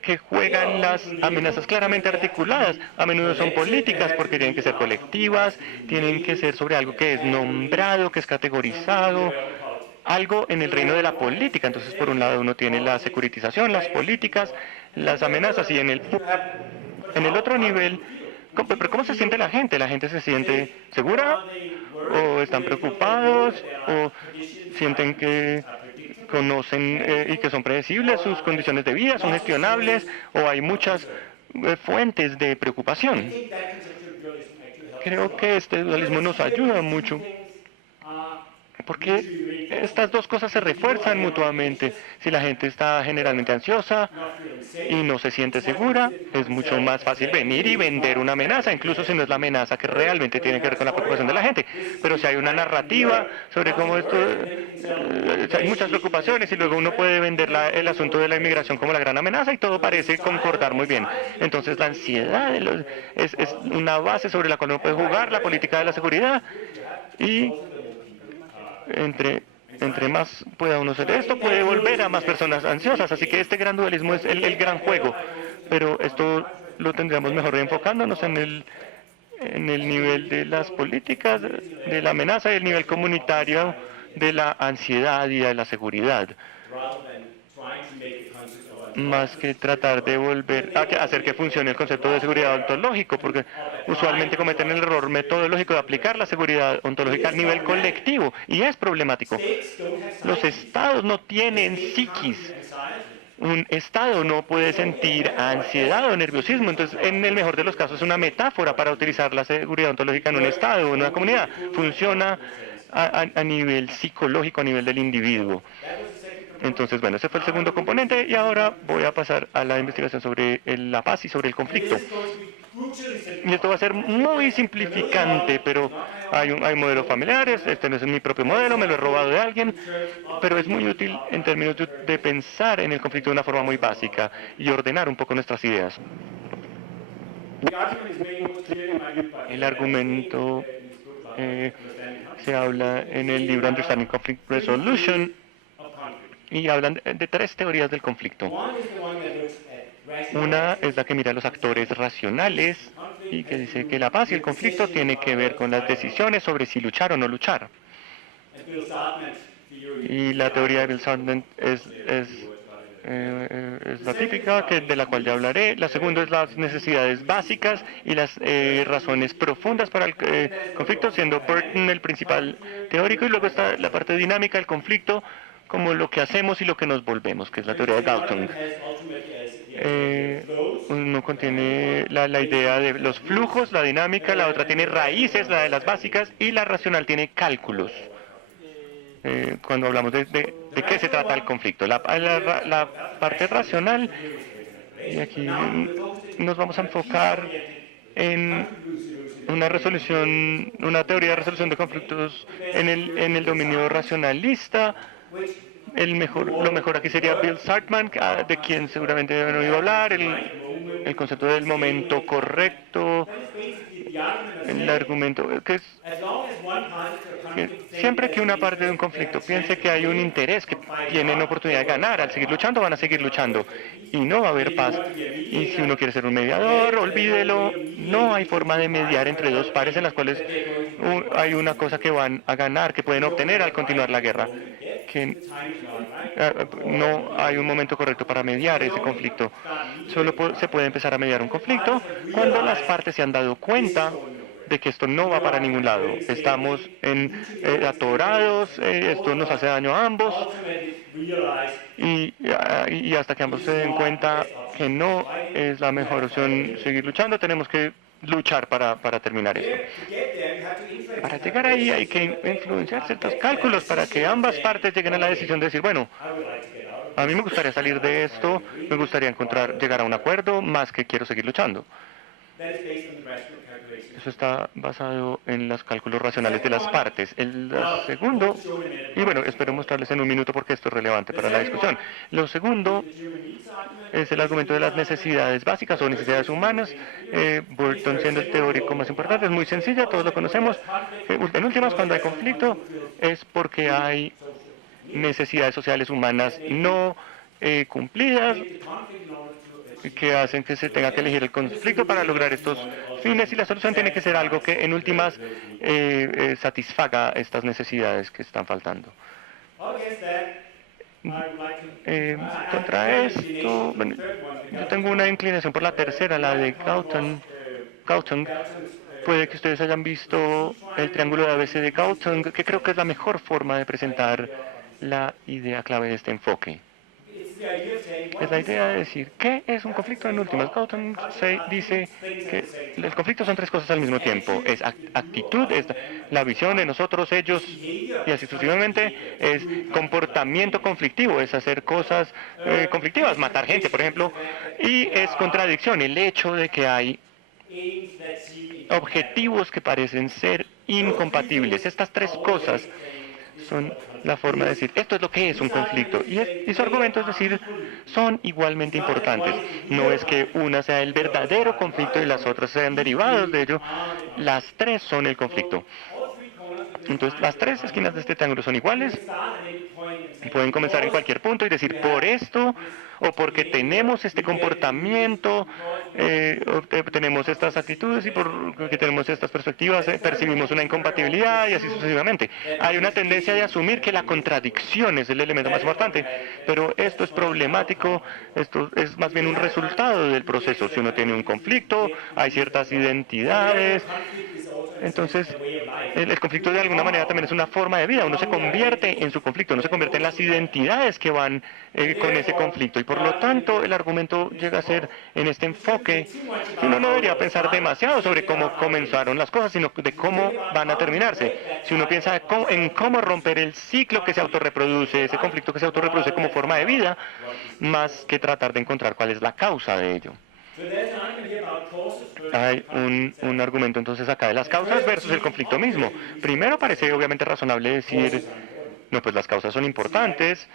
que juegan las amenazas claramente articuladas? A menudo son políticas porque tienen que ser colectivas, tienen que ser sobre algo que es nombrado, que es categorizado, algo en el reino de la política. Entonces, por un lado uno tiene la securitización, las políticas, las amenazas, y en el otro nivel, ¿pero cómo se siente la gente? ¿La gente se siente segura? ¿O están preocupados? ¿O sienten que conocen y que son predecibles sus condiciones de vida, son gestionables? ¿O hay muchas fuentes de preocupación? Creo que este dualismo nos ayuda mucho, porque estas dos cosas se refuerzan mutuamente. Si la gente está generalmente ansiosa y no se siente segura, es mucho más fácil venir y vender una amenaza, incluso si no es la amenaza que realmente tiene que ver con la preocupación de la gente. Pero si hay una narrativa sobre cómo esto, hay muchas preocupaciones y luego uno puede vender el asunto de la inmigración como la gran amenaza y todo parece concordar muy bien. Entonces la ansiedad es una base sobre la cual uno puede jugar la política de la seguridad, y entre más pueda uno hacer esto, puede volver a más personas ansiosas. Así que este gran dualismo es el gran juego. Pero esto lo tendríamos mejor enfocándonos en el nivel de las políticas, de la amenaza, y el nivel comunitario de la ansiedad y de la seguridad, más que tratar de volver a hacer que funcione el concepto de seguridad ontológico, porque usualmente cometen el error metodológico de aplicar la seguridad ontológica a nivel colectivo, y es problemático. Los estados no tienen psiquis. Un estado no puede sentir ansiedad o nerviosismo. Entonces, en el mejor de los casos, es una metáfora para utilizar la seguridad ontológica en un estado o en una comunidad. Funciona a nivel psicológico, a nivel del individuo. Entonces, bueno, ese fue el segundo componente, y ahora voy a pasar a la investigación sobre la paz y sobre el conflicto. Y esto va a ser muy simplificante, pero hay modelos familiares. Este no es mi propio modelo, me lo he robado de alguien, pero es muy útil en términos de pensar en el conflicto de una forma muy básica y ordenar un poco nuestras ideas. El argumento se habla en el libro Understanding Conflict Resolution, y hablan de tres teorías del conflicto. Una es la que mira a los actores racionales y que dice que la paz y el conflicto tienen que ver con las decisiones sobre si luchar o no luchar. Y la teoría de Bill Sargent es la típica, de la cual ya hablaré. La segunda es las necesidades básicas y las razones profundas para el conflicto, siendo Burton el principal teórico. Y luego está la parte dinámica del conflicto, como lo que hacemos y lo que nos volvemos, que es la teoría de Galtung. Uno contiene la idea de los flujos, la dinámica; la otra tiene raíces, la de las básicas; y la racional tiene cálculos. Cuando hablamos de qué se trata el conflicto, la parte racional, y aquí nos vamos a enfocar en una teoría de resolución de conflictos en el dominio racionalista. Lo mejor aquí sería Bill Sargent, de quien seguramente han oído hablar, el concepto del momento correcto, el argumento que es siempre que una parte de un conflicto piense que hay un interés, que tienen oportunidad de ganar, al seguir luchando van a seguir luchando y no va a haber paz. Y si uno quiere ser un mediador, olvídelo, no hay forma de mediar entre dos pares en las cuales hay una cosa que van a ganar, que pueden obtener al continuar la guerra. Que no hay un momento correcto para mediar ese conflicto. Solo se puede empezar a mediar un conflicto cuando las partes se han dado cuenta de que esto no va para ningún lado. Estamos atorados, esto nos hace daño a ambos, y hasta que ambos se den cuenta que no es la mejor opción seguir luchando, tenemos que luchar para terminar esto. Para llegar ahí hay que influenciar ciertos cálculos para que ambas partes lleguen a la decisión de decir, bueno, a mí me gustaría salir de esto, me gustaría llegar a un acuerdo, más que quiero seguir luchando. Eso está basado en los cálculos racionales de las partes. El segundo, y bueno, espero mostrarles en un minuto porque esto es relevante para la discusión. Lo segundo es el argumento de las necesidades básicas o necesidades humanas. Burton, siendo el teórico más importante, es muy sencilla, todos lo conocemos. En últimas, cuando hay conflicto es porque hay necesidades sociales humanas no cumplidas, que hacen que se tenga que elegir el conflicto para lograr estos fines, y la solución tiene que ser algo que en últimas satisfaga estas necesidades que están faltando. Contra esto, bueno, yo tengo una inclinación por la tercera, la de Galtung. Puede que ustedes hayan visto el triángulo de ABC de Galtung, que creo que es la mejor forma de presentar la idea clave de este enfoque. Es la idea de decir, ¿qué es un conflicto en últimas? Galtung dice que los conflictos son tres cosas al mismo tiempo. Es actitud, es la visión de nosotros, ellos, y así sucesivamente. Es comportamiento conflictivo, es hacer cosas conflictivas, matar gente, por ejemplo. Y es contradicción, el hecho de que hay objetivos que parecen ser incompatibles. Estas tres cosas son la forma de decir, esto es lo que es un conflicto. Y su argumento es decir, son igualmente importantes. No es que una sea el verdadero conflicto y las otras sean derivados de ello. Las tres son el conflicto. Entonces, las tres esquinas de este triángulo son iguales. Pueden comenzar en cualquier punto y decir, por esto, o porque tenemos este comportamiento, tenemos estas actitudes, y porque tenemos estas perspectivas, percibimos una incompatibilidad, y así sucesivamente. Hay una tendencia de asumir que la contradicción es el elemento más importante, pero esto es problemático, esto es más bien un resultado del proceso. Si uno tiene un conflicto, hay ciertas identidades. Entonces, el conflicto de alguna manera también es una forma de vida. Uno se convierte en su conflicto, uno se convierte en las identidades que van con ese conflicto. Y por lo tanto, el argumento llega a ser en este enfoque que uno no debería pensar demasiado sobre cómo comenzaron las cosas, sino de cómo van a terminarse. Si uno piensa en cómo romper el ciclo que se autorreproduce, ese conflicto que se autorreproduce como forma de vida, más que tratar de encontrar cuál es la causa de ello. Hay un argumento entonces acá de las causas versus el conflicto mismo. Primero, parece obviamente razonable decir, no, pues las causas son importantes.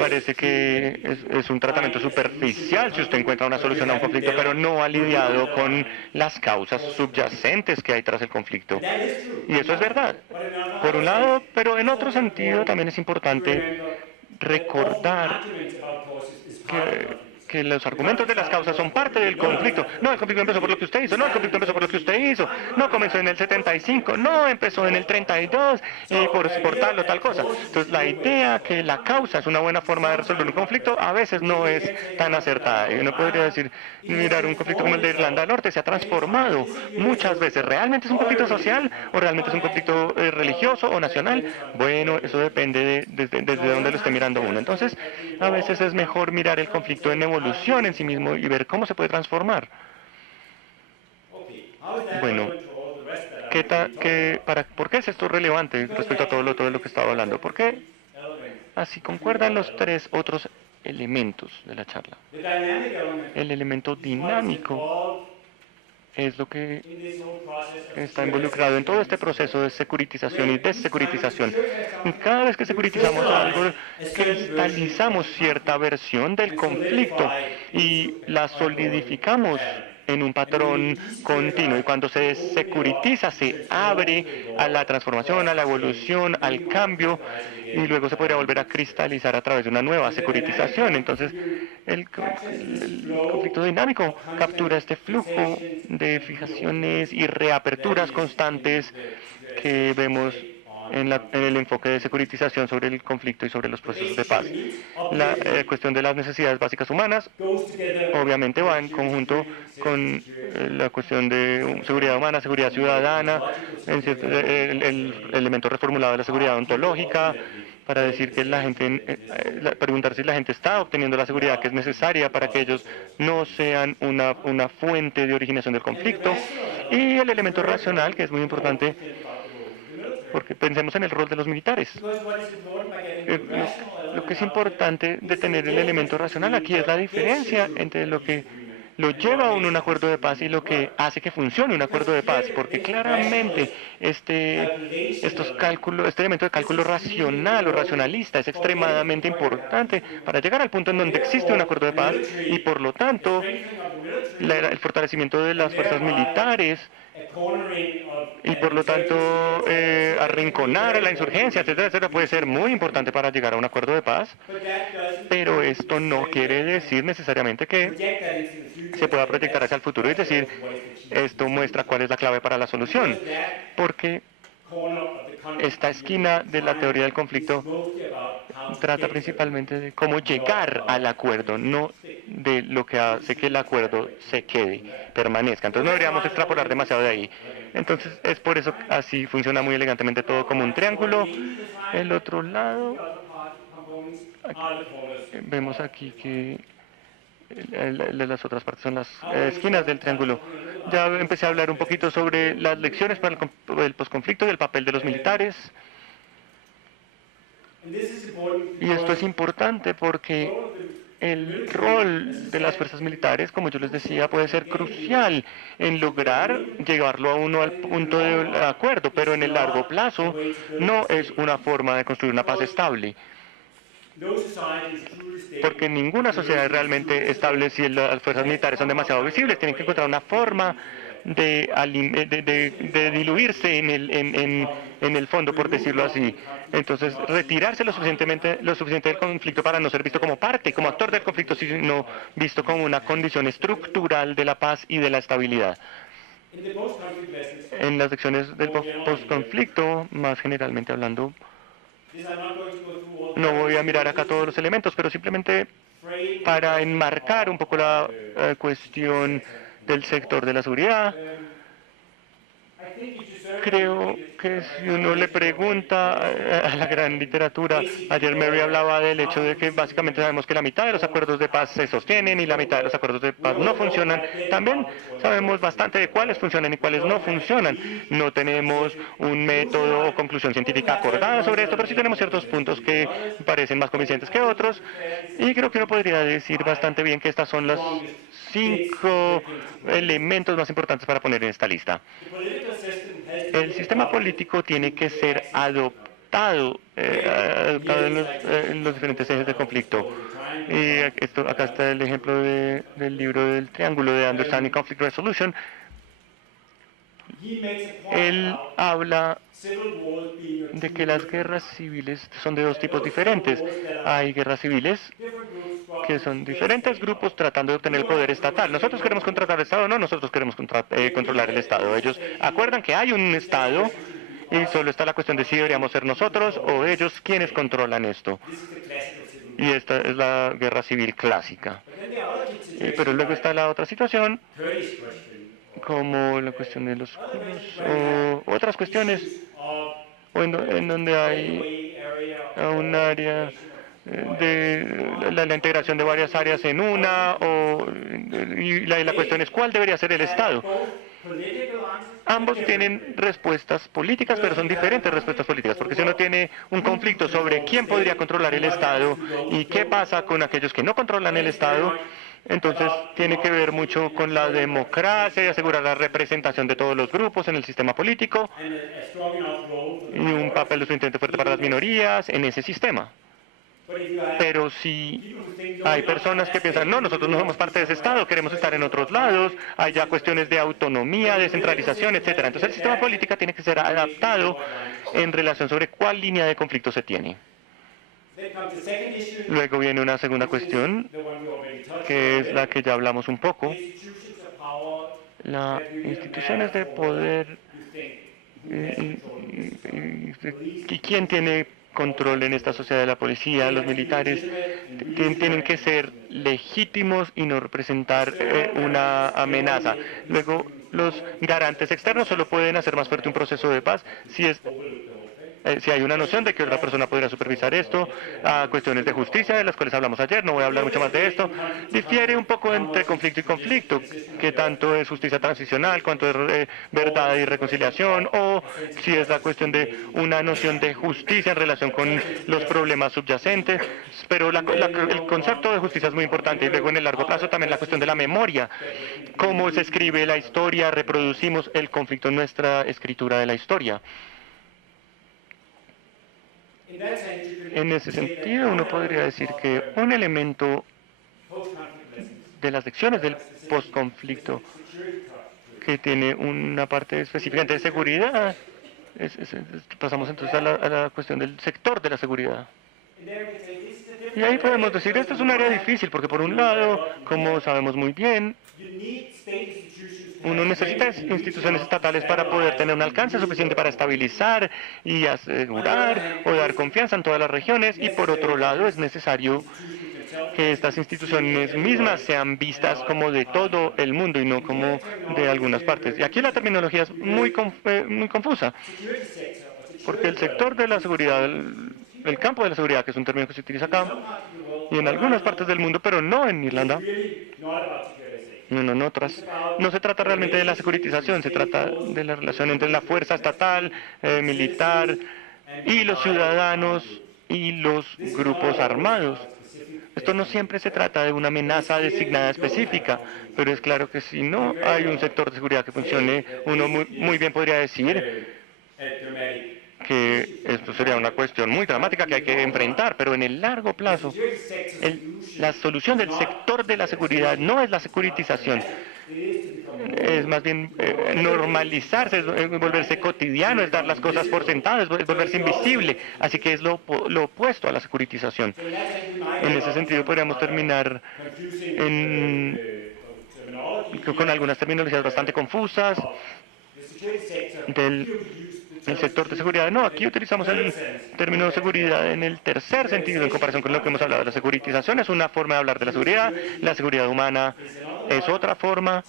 Parece que es un tratamiento superficial si usted encuentra una solución a un conflicto, pero no ha lidiado con las causas subyacentes que hay tras el conflicto. Y eso es verdad, por un lado, pero en otro sentido también es importante recordar que los argumentos de las causas son parte del conflicto. No, el conflicto empezó por lo que usted hizo. No, el conflicto empezó por lo que usted hizo. No, comenzó en el 75. No, empezó en el 32 por tal o tal cosa. Entonces, la idea que la causa es una buena forma de resolver un conflicto a veces no es tan acertada. Y uno podría decir, mirar, un conflicto como el de Irlanda del Norte se ha transformado muchas veces. ¿Realmente es un conflicto social o realmente es un conflicto religioso o nacional? Bueno, eso depende desde dónde lo esté mirando uno. Entonces, a veces es mejor mirar el conflicto en evolución en sí mismo y ver cómo se puede transformar. Bueno, ¿por qué es esto relevante respecto a todo lo que estaba hablando? ¿Por qué así concuerdan los tres otros elementos de la charla? El elemento dinámico es lo que está involucrado en todo este proceso de securitización y desecuritización. Cada vez que securitizamos algo, cristalizamos cierta versión del conflicto y la solidificamos en un patrón continuo, y cuando se securitiza se abre a la transformación, a la evolución, al cambio, y luego se podría volver a cristalizar a través de una nueva securitización. Entonces, el conflicto dinámico captura este flujo de fijaciones y reaperturas constantes que vemos en el enfoque de securitización sobre el conflicto y sobre los procesos de paz. La cuestión de las necesidades básicas humanas obviamente va en conjunto con la cuestión de seguridad humana, seguridad ciudadana, el elemento reformulado de la seguridad ontológica, para decir que la gente, preguntar si la gente está obteniendo la seguridad que es necesaria para que ellos no sean una fuente de originación del conflicto, y el elemento racional, que es muy importante, porque pensemos en el rol de los militares. Lo que es importante de tener el elemento racional aquí es la diferencia entre lo que lo lleva a un acuerdo de paz y lo que hace que funcione un acuerdo de paz, porque claramente este elemento de cálculo racional o racionalista es extremadamente importante para llegar al punto en donde existe un acuerdo de paz, y por lo tanto el fortalecimiento de las fuerzas militares y por lo tanto arrinconar a la insurgencia, etcétera, etcétera, puede ser muy importante para llegar a un acuerdo de paz, pero esto no quiere decir necesariamente que se pueda proyectar hacia el futuro y decir, esto muestra cuál es la clave para la solución, porque esta esquina de la teoría del conflicto trata principalmente de cómo llegar al acuerdo, no de lo que hace que el acuerdo se quede, permanezca. Entonces no deberíamos extrapolar demasiado de ahí. Entonces es por eso así funciona muy elegantemente todo como un triángulo. El otro lado, vemos aquí que las otras partes son las esquinas del triángulo. Ya empecé a hablar un poquito sobre las lecciones para el posconflicto y el papel de los militares. Y esto es importante porque el rol de las fuerzas militares, como yo les decía, puede ser crucial en lograr llevarlo a uno al punto de acuerdo, pero en el largo plazo no es una forma de construir una paz estable. Porque ninguna sociedad es realmente estable si las fuerzas militares son demasiado visibles. Tienen que encontrar una forma de diluirse en el fondo, por decirlo así. Entonces, retirarse lo suficiente del conflicto para no ser visto como parte, como actor del conflicto, sino visto como una condición estructural de la paz y de la estabilidad. En las lecciones del postconflicto, más generalmente hablando, no voy a mirar acá todos los elementos, pero simplemente para enmarcar un poco la cuestión del sector de la seguridad. Creo que si uno le pregunta a la gran literatura, ayer Mary hablaba del hecho de que básicamente sabemos que la mitad de los acuerdos de paz se sostienen y la mitad de los acuerdos de paz no funcionan. También sabemos bastante de cuáles funcionan y cuáles no funcionan. No tenemos un método o conclusión científica acordada sobre esto, pero sí tenemos ciertos puntos que parecen más convincentes que otros, y creo que uno podría decir bastante bien que estas son los 5 elementos más importantes para poner en esta lista. El sistema político tiene que ser adoptado en los diferentes ejes del conflicto. Y acá está el ejemplo del libro del triángulo de Understanding Conflict Resolution. Él habla de que las guerras civiles son de 2 tipos diferentes. Hay guerras civiles que son diferentes grupos tratando de obtener el poder estatal. Nosotros queremos controlar el Estado, no, nosotros queremos controlar el Estado. Ellos acuerdan que hay un Estado y solo está la cuestión de si deberíamos ser nosotros o ellos quienes controlan esto. Y esta es la guerra civil clásica. Pero luego está la otra situación, como la cuestión de los kurdos o otras cuestiones, o en donde hay un área de la integración de varias áreas en una, y la cuestión es cuál debería ser el Estado. Ambos tienen respuestas políticas, pero son diferentes respuestas políticas, porque si uno tiene un conflicto sobre quién podría controlar el Estado y qué pasa con aquellos que no controlan el Estado, entonces tiene que ver mucho con la democracia y asegurar la representación de todos los grupos en el sistema político y un papel lo suficientemente fuerte para las minorías en ese sistema. Pero si hay personas que piensan, no, nosotros no somos parte de ese Estado, queremos estar en otros lados, hay ya cuestiones de autonomía, descentralización, etcétera. Entonces el sistema político tiene que ser adaptado en relación sobre cuál línea de conflicto se tiene. Luego viene una segunda cuestión, que es la que ya hablamos un poco. Las instituciones de poder y quién tiene control en esta sociedad de la policía, los militares, tienen que ser legítimos y no representar una amenaza. Luego, los garantes externos solo pueden hacer más fuerte un proceso de paz si hay una noción de que otra persona podría supervisar esto, a cuestiones de justicia de las cuales hablamos ayer, no voy a hablar mucho más de esto, difiere un poco entre conflicto y conflicto, que tanto es justicia transicional, cuanto es verdad y reconciliación, o si es la cuestión de una noción de justicia en relación con los problemas subyacentes, pero el concepto de justicia es muy importante, y luego en el largo plazo también la cuestión de la memoria, cómo se escribe la historia, reproducimos el conflicto en nuestra escritura de la historia. En ese sentido, uno podría decir que un elemento de las lecciones del postconflicto que tiene una parte específica de seguridad, pasamos entonces a la cuestión del sector de la seguridad. Y ahí podemos decir, esto es un área difícil, porque por un lado, como sabemos muy bien, uno necesita instituciones estatales para poder tener un alcance suficiente para estabilizar y asegurar o dar confianza en todas las regiones, y por otro lado es necesario que estas instituciones mismas sean vistas como de todo el mundo y no como de algunas partes. Y aquí la terminología es muy confusa, porque el sector de la seguridad, el campo de la seguridad, que es un término que se utiliza acá y en algunas partes del mundo, pero no en Irlanda, no en otras. No se trata realmente de la securitización, se trata de la relación entre la fuerza estatal, militar, y los ciudadanos y los grupos armados. Esto no siempre se trata de una amenaza designada específica, pero es claro que si no hay un sector de seguridad que funcione, uno muy bien podría decir que esto sería una cuestión muy dramática que hay que enfrentar, pero en el largo plazo, la solución del sector de la seguridad no es la securitización, es más bien normalizarse, es volverse cotidiano, es dar las cosas por sentado, es volverse invisible, así que es lo opuesto a la securitización. En ese sentido podríamos terminar con algunas terminologías bastante confusas el sector de seguridad. No, aquí utilizamos el término de seguridad en el tercer sentido en comparación con lo que hemos hablado. La securitización es una forma de hablar de la seguridad humana es otra forma,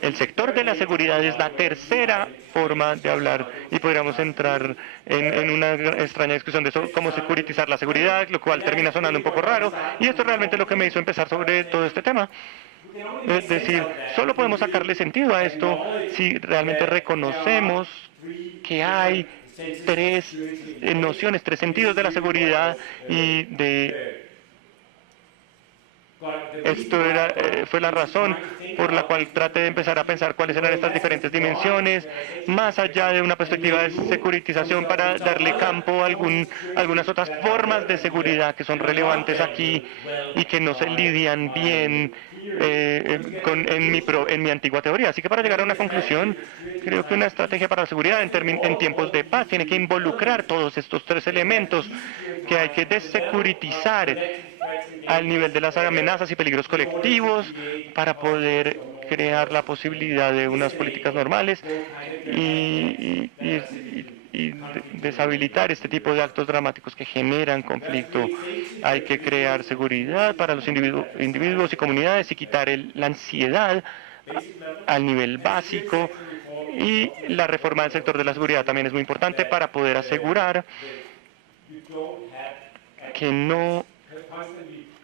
el sector de la seguridad es la tercera forma de hablar, y podríamos entrar en una extraña discusión de eso, cómo securitizar la seguridad, lo cual termina sonando un poco raro, y esto es realmente lo que me hizo empezar sobre todo este tema. Es decir, solo podemos sacarle sentido a esto si realmente reconocemos que hay tres nociones, tres sentidos de la seguridad, y esto fue la razón por la cual traté de empezar a pensar cuáles eran estas diferentes dimensiones, más allá de una perspectiva de securitización, para darle campo a algunas otras formas de seguridad que son relevantes aquí y que no se lidian bien en mi antigua teoría. Así que para llegar a una conclusión, creo que una estrategia para la seguridad en tiempos de paz tiene que involucrar todos estos tres elementos que hay que desecuritizar al nivel de las amenazas y peligros colectivos para poder crear la posibilidad de unas políticas normales y deshabilitar este tipo de actos dramáticos que generan conflicto. Hay que crear seguridad para los individuos y comunidades y quitar la ansiedad al nivel básico, y la reforma del sector de la seguridad también es muy importante para poder asegurar que no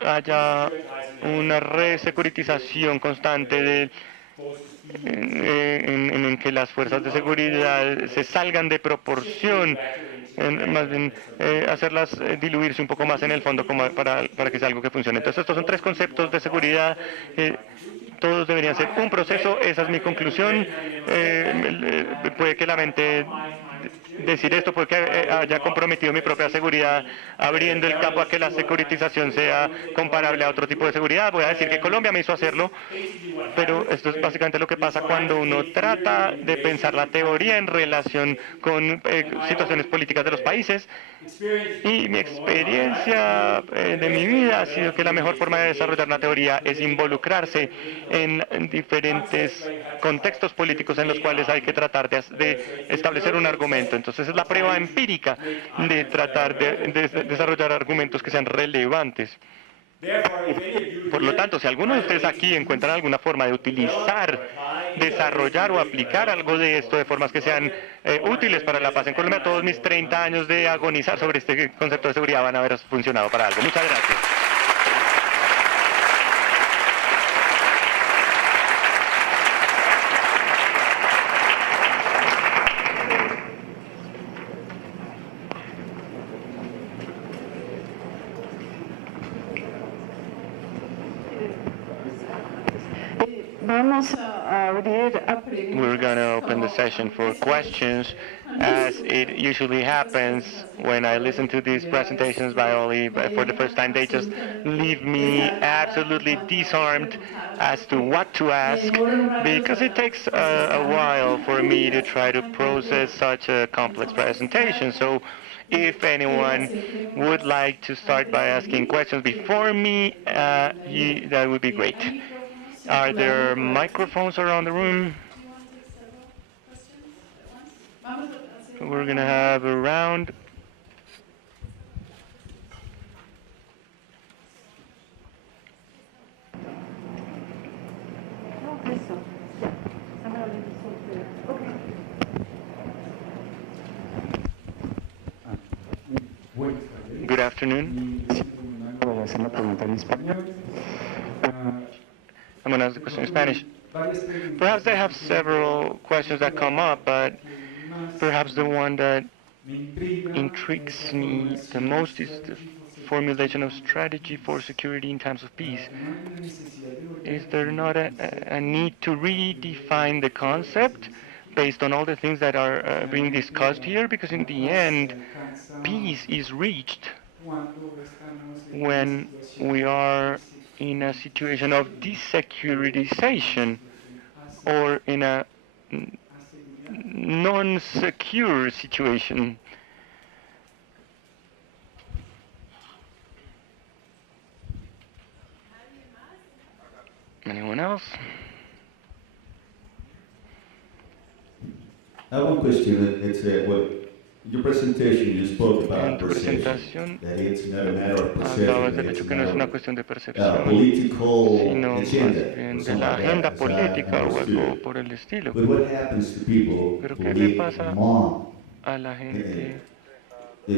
haya una resecuritización constante en que las fuerzas de seguridad se salgan de proporción, más bien hacerlas diluirse un poco más en el fondo como para que sea algo que funcione. Entonces estos son tres conceptos de seguridad. Todos deberían ser un proceso, esa es mi conclusión. Puede que la mente decir esto porque haya comprometido mi propia seguridad, abriendo el campo a que la securitización sea comparable a otro tipo de seguridad. Voy a decir que Colombia me hizo hacerlo, pero esto es básicamente lo que pasa cuando uno trata de pensar la teoría en relación con situaciones políticas de los países. Y mi experiencia de mi vida ha sido que la mejor forma de desarrollar una teoría es involucrarse en diferentes contextos políticos en los cuales hay que tratar de establecer un argumento. Entonces es la prueba empírica de tratar de desarrollar argumentos que sean relevantes. Por lo tanto, si alguno de ustedes aquí encuentran alguna forma de utilizar, desarrollar o aplicar algo de esto de formas que sean útiles para la paz en Colombia, todos mis 30 años de agonizar sobre este concepto de seguridad van a haber funcionado para algo. Muchas gracias. We're going to open the session for questions, as it usually happens when I listen to these presentations by Oli for the first time. They just leave me absolutely disarmed as to what to ask, because it takes a while for me to try to process such a complex presentation. So if anyone would like to start by asking questions before me, that would be great. Are there microphones around the room? We're going to have a round. Good afternoon. I'm going to ask the question in Spanish. Perhaps they have several questions that come up, but perhaps the one that intrigues me the most is the formulation of strategy for security in times of peace. Is there not a need to redefine the concept based on all the things that are being discussed here? Because in the end, peace is reached when we are in a situation of desecuritization or in a non-secure situation. Anyone else? I have one question. It's your presentation, you spoke about perception, that it's not a matter of perception, del hecho que no es una cuestión de percepción, political sino más agenda, bien de la agenda política o algo por el estilo. Pero ¿qué le pasa a la gente que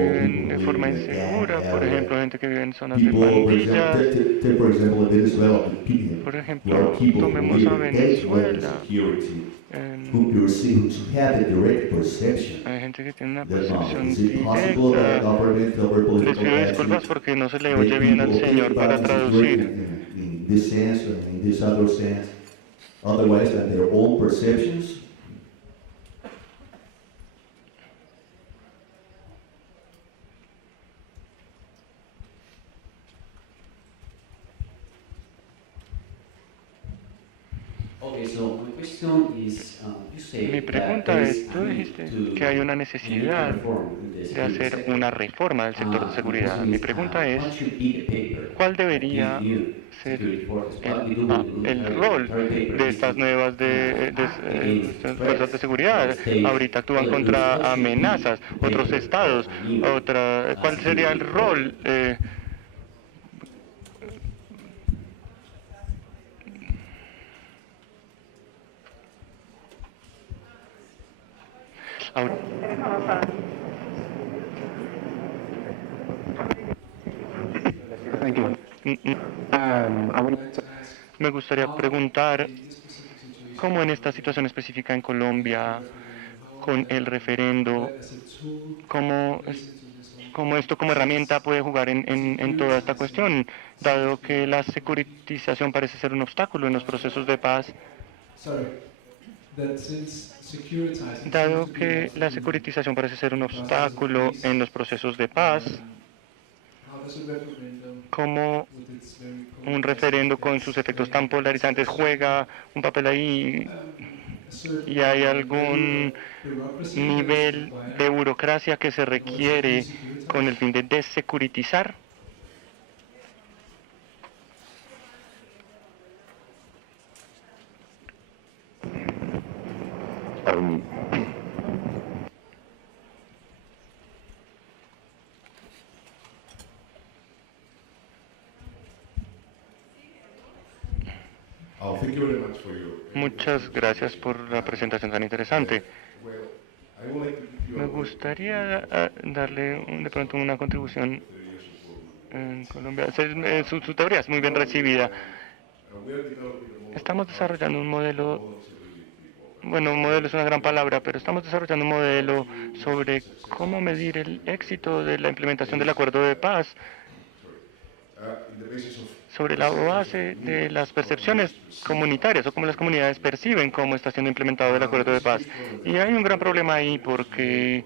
viven de forma insegura? Por ejemplo, gente que vive en zonas de pandillas. Por ejemplo, tomemos a Venezuela. Hay gente que tiene una percepción directa. Les pido disculpas porque no se le oye bien al señor para traducir. Otherwise than their own perceptions. Mi pregunta es, tú dijiste que hay una necesidad de hacer una reforma del sector de seguridad. Mi pregunta es, ¿cuál debería ser el rol de estas nuevas fuerzas de seguridad? Ahorita actúan contra amenazas, otros estados, ¿cuál sería el rol? Me gustaría preguntar cómo en esta situación específica en Colombia, con el referendo, cómo esto como herramienta puede jugar en toda esta cuestión, dado que la securitización parece ser un obstáculo en los procesos de paz. Dado que la securitización parece ser un obstáculo en los procesos de paz, ¿cómo un referendo con sus efectos tan polarizantes juega un papel ahí? ¿Y hay algún nivel de burocracia que se requiere con el fin de desecuritizar? Muchas gracias por la presentación tan interesante. Me gustaría darle de pronto una contribución en Colombia. Su teoría es muy bien recibida. Estamos desarrollando un modelo, bueno, un modelo es una gran palabra, pero estamos desarrollando un modelo sobre cómo medir el éxito de la implementación del acuerdo de paz sobre la base de las percepciones comunitarias o cómo las comunidades perciben cómo está siendo implementado el acuerdo de paz. Y hay un gran problema ahí porque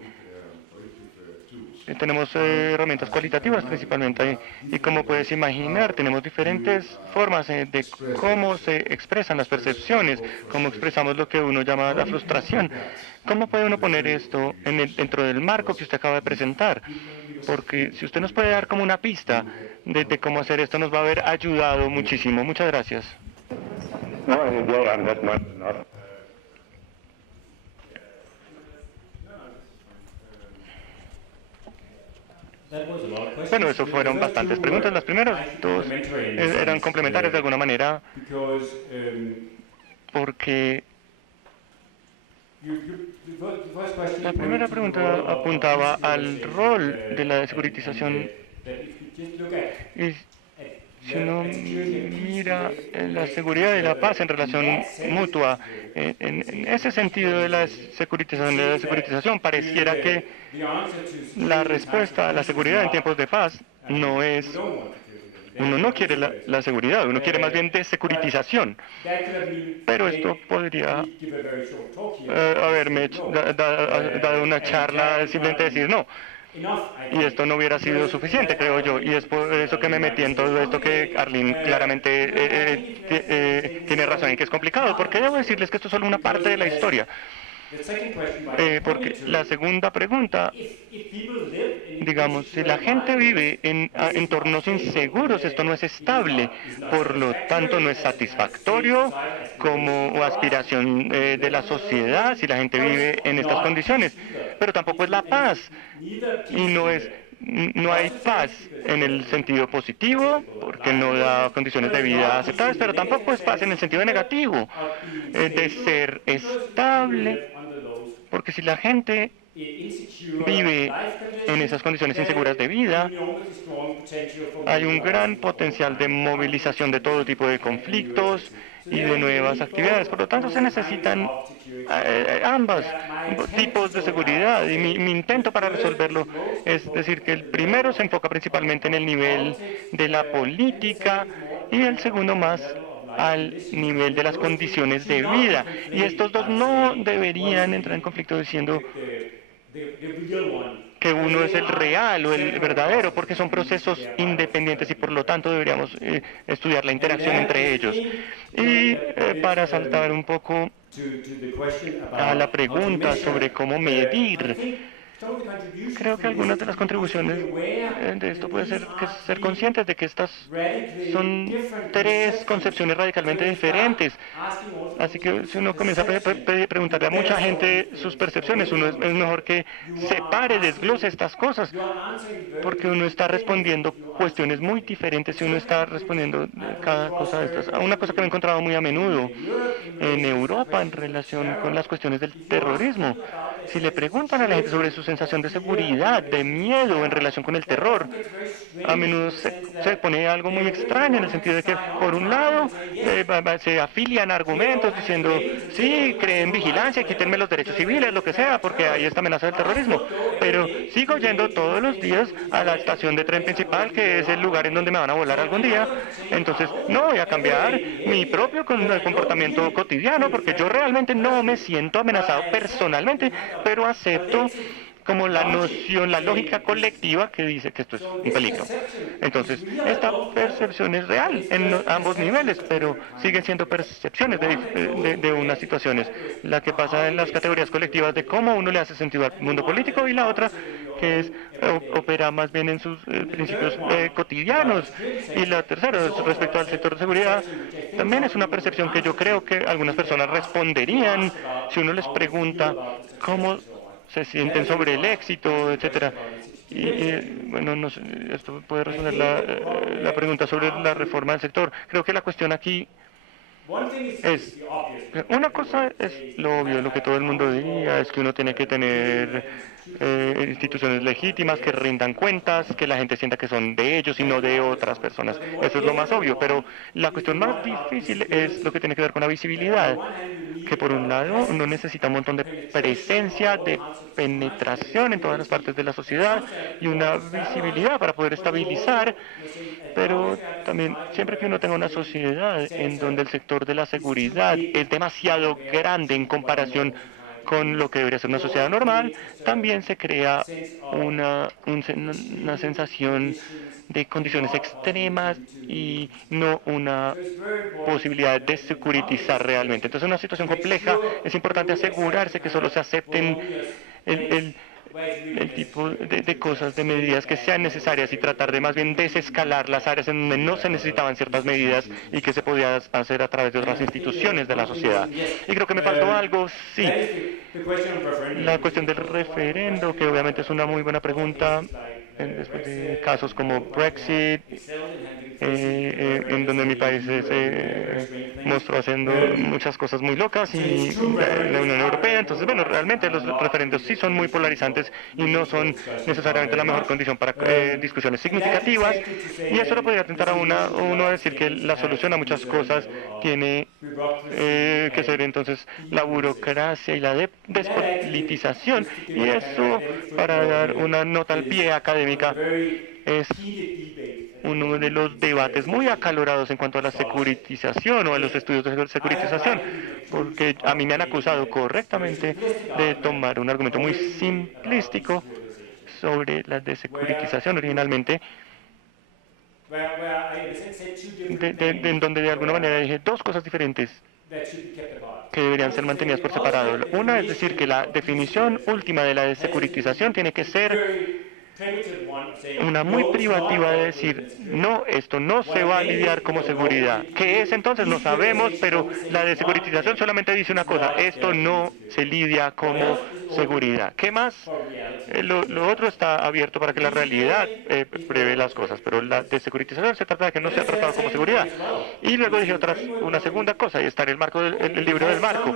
tenemos herramientas cualitativas principalmente y como puedes imaginar tenemos diferentes formas de cómo se expresan las percepciones, cómo expresamos lo que uno llama la frustración. ¿Cómo puede uno poner esto dentro del marco que usted acaba de presentar? Porque si usted nos puede dar como una pista de cómo hacer esto, nos va a haber ayudado muchísimo. Muchas gracias. Bueno, eso fueron bastantes preguntas. Las primeras dos eran complementarias de alguna manera, porque la primera pregunta apuntaba al rol de la deseguritización. Y si uno mira la seguridad y la paz en relación mutua, en ese sentido de la securitización, pareciera que la respuesta a la seguridad en tiempos de paz no es, uno no quiere la seguridad, uno quiere más bien desecuritización. Pero esto podría haberme dado una charla, simplemente decir no. Y esto no hubiera sido suficiente, creo yo, y es por eso que me metí en todo esto que Arlene claramente tiene razón en que es complicado, porque debo decirles que esto es solo una parte de la historia. Porque la segunda pregunta, digamos, si la gente vive en entornos inseguros, esto no es estable, por lo tanto no es satisfactorio como aspiración de la sociedad si la gente vive en estas condiciones, pero tampoco es la paz, y no hay paz en el sentido positivo, porque no da condiciones de vida aceptables, pero tampoco es paz en el sentido negativo, de ser estable. Porque si la gente vive en esas condiciones inseguras de vida, hay un gran potencial de movilización de todo tipo de conflictos y de nuevas actividades. Por lo tanto, se necesitan ambos tipos de seguridad. Y mi intento para resolverlo es decir que el primero se enfoca principalmente en el nivel de la política y el segundo más al nivel de las condiciones de vida. Y estos dos no deberían entrar en conflicto diciendo que uno es el real o el verdadero, porque son procesos independientes y por lo tanto deberíamos estudiar la interacción entre ellos. Y para saltar un poco a la pregunta sobre cómo medir, creo que algunas de las contribuciones de esto puede ser ser conscientes de que estas son tres concepciones radicalmente diferentes. Así que si uno comienza a preguntarle a mucha gente sus percepciones, uno es mejor que separe, desglose estas cosas, porque uno está respondiendo cuestiones muy diferentes si uno está respondiendo cada cosa de estas. Una cosa que me he encontrado muy a menudo en Europa en relación con las cuestiones del terrorismo si le preguntan a la gente sobre su sensación de seguridad, de miedo en relación con el terror, a menudo se pone algo muy extraño en el sentido de que, por un lado, se afilian a argumentos diciendo, sí, creen vigilancia, quítenme los derechos civiles, lo que sea, porque hay esta amenaza del terrorismo. Pero sigo yendo todos los días a la estación de tren principal, que es el lugar en donde me van a volar algún día. Entonces, no voy a cambiar mi propio comportamiento cotidiano, porque yo realmente no me siento amenazado personalmente, pero acepto como la noción, la lógica colectiva que dice que esto es un peligro. Entonces, esta percepción es real en ambos niveles, pero siguen siendo percepciones de unas situaciones. La que pasa en las categorías colectivas de cómo uno le hace sentido al mundo político, y la otra que es opera más bien en sus principios cotidianos. Y la tercera, respecto al sector de seguridad, también es una percepción que yo creo que algunas personas responderían si uno les pregunta cómo se sienten sobre el éxito, etcétera. Bueno, no sé, esto puede responder la pregunta sobre la reforma del sector. Creo que la cuestión aquí es, una cosa es lo obvio, lo que todo el mundo diría, es que uno tiene que tener instituciones legítimas que rindan cuentas, que la gente sienta que son de ellos y no de otras personas. Eso es lo más obvio, pero la cuestión más difícil es lo que tiene que ver con la visibilidad, que por un lado uno necesita un montón de presencia, de penetración en todas las partes de la sociedad y una visibilidad para poder estabilizar, pero también siempre que uno tenga una sociedad en donde el sector de la seguridad es demasiado grande en comparación con lo que debería ser una sociedad normal, también se crea una sensación de condiciones extremas y no una posibilidad de securitizar realmente. Entonces, en una situación compleja es importante asegurarse que solo se acepten el tipo de cosas, de medidas que sean necesarias y tratar de más bien desescalar las áreas en donde no se necesitaban ciertas medidas y que se podía hacer a través de otras instituciones de la sociedad. Y creo que me faltó algo, sí. La cuestión del referendo, que obviamente es una muy buena pregunta, después de casos como Brexit, en donde mi país se mostró haciendo muchas cosas muy locas, y la Unión Europea. Entonces, bueno, realmente los referendos sí son muy polarizantes y no son necesariamente la mejor condición para discusiones significativas, y eso lo podría tentar a uno a decir que la solución a muchas cosas tiene que ser entonces la burocracia y la despolitización, y eso, para dar una nota al pie académica, es uno de los debates muy acalorados en cuanto a la securitización o a los estudios de securitización, porque a mí me han acusado correctamente de tomar un argumento muy simplístico sobre la desecuritización originalmente, en donde de alguna manera dije dos cosas diferentes que deberían ser mantenidas por separado. Una es decir que la definición última de la desecuritización tiene que ser una muy privativa de decir, no, esto no se va a lidiar como seguridad. ¿Qué es entonces? No sabemos, pero la desecuritización solamente dice una cosa, esto no se lidia como seguridad. ¿Qué más? Lo otro está abierto para que la realidad prevé las cosas, pero la desecuritización se trata de que no sea tratado como seguridad. Y luego dije una segunda cosa, y está en el marco el libro del marco,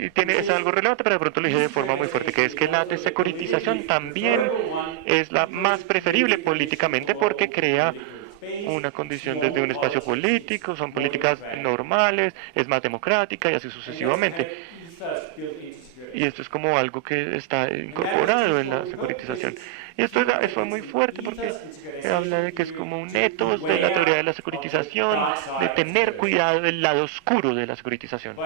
es algo relevante, pero de pronto lo dije de forma muy fuerte, que es que la desecuritización también es la más preferible políticamente porque crea una condición desde un espacio político, son políticas normales, es más democrática y así sucesivamente. Y esto es como algo que está incorporado en la securitización. Y esto es muy fuerte porque habla de que es como un ethos de la teoría de la securitización, de tener cuidado del lado oscuro de la securitización.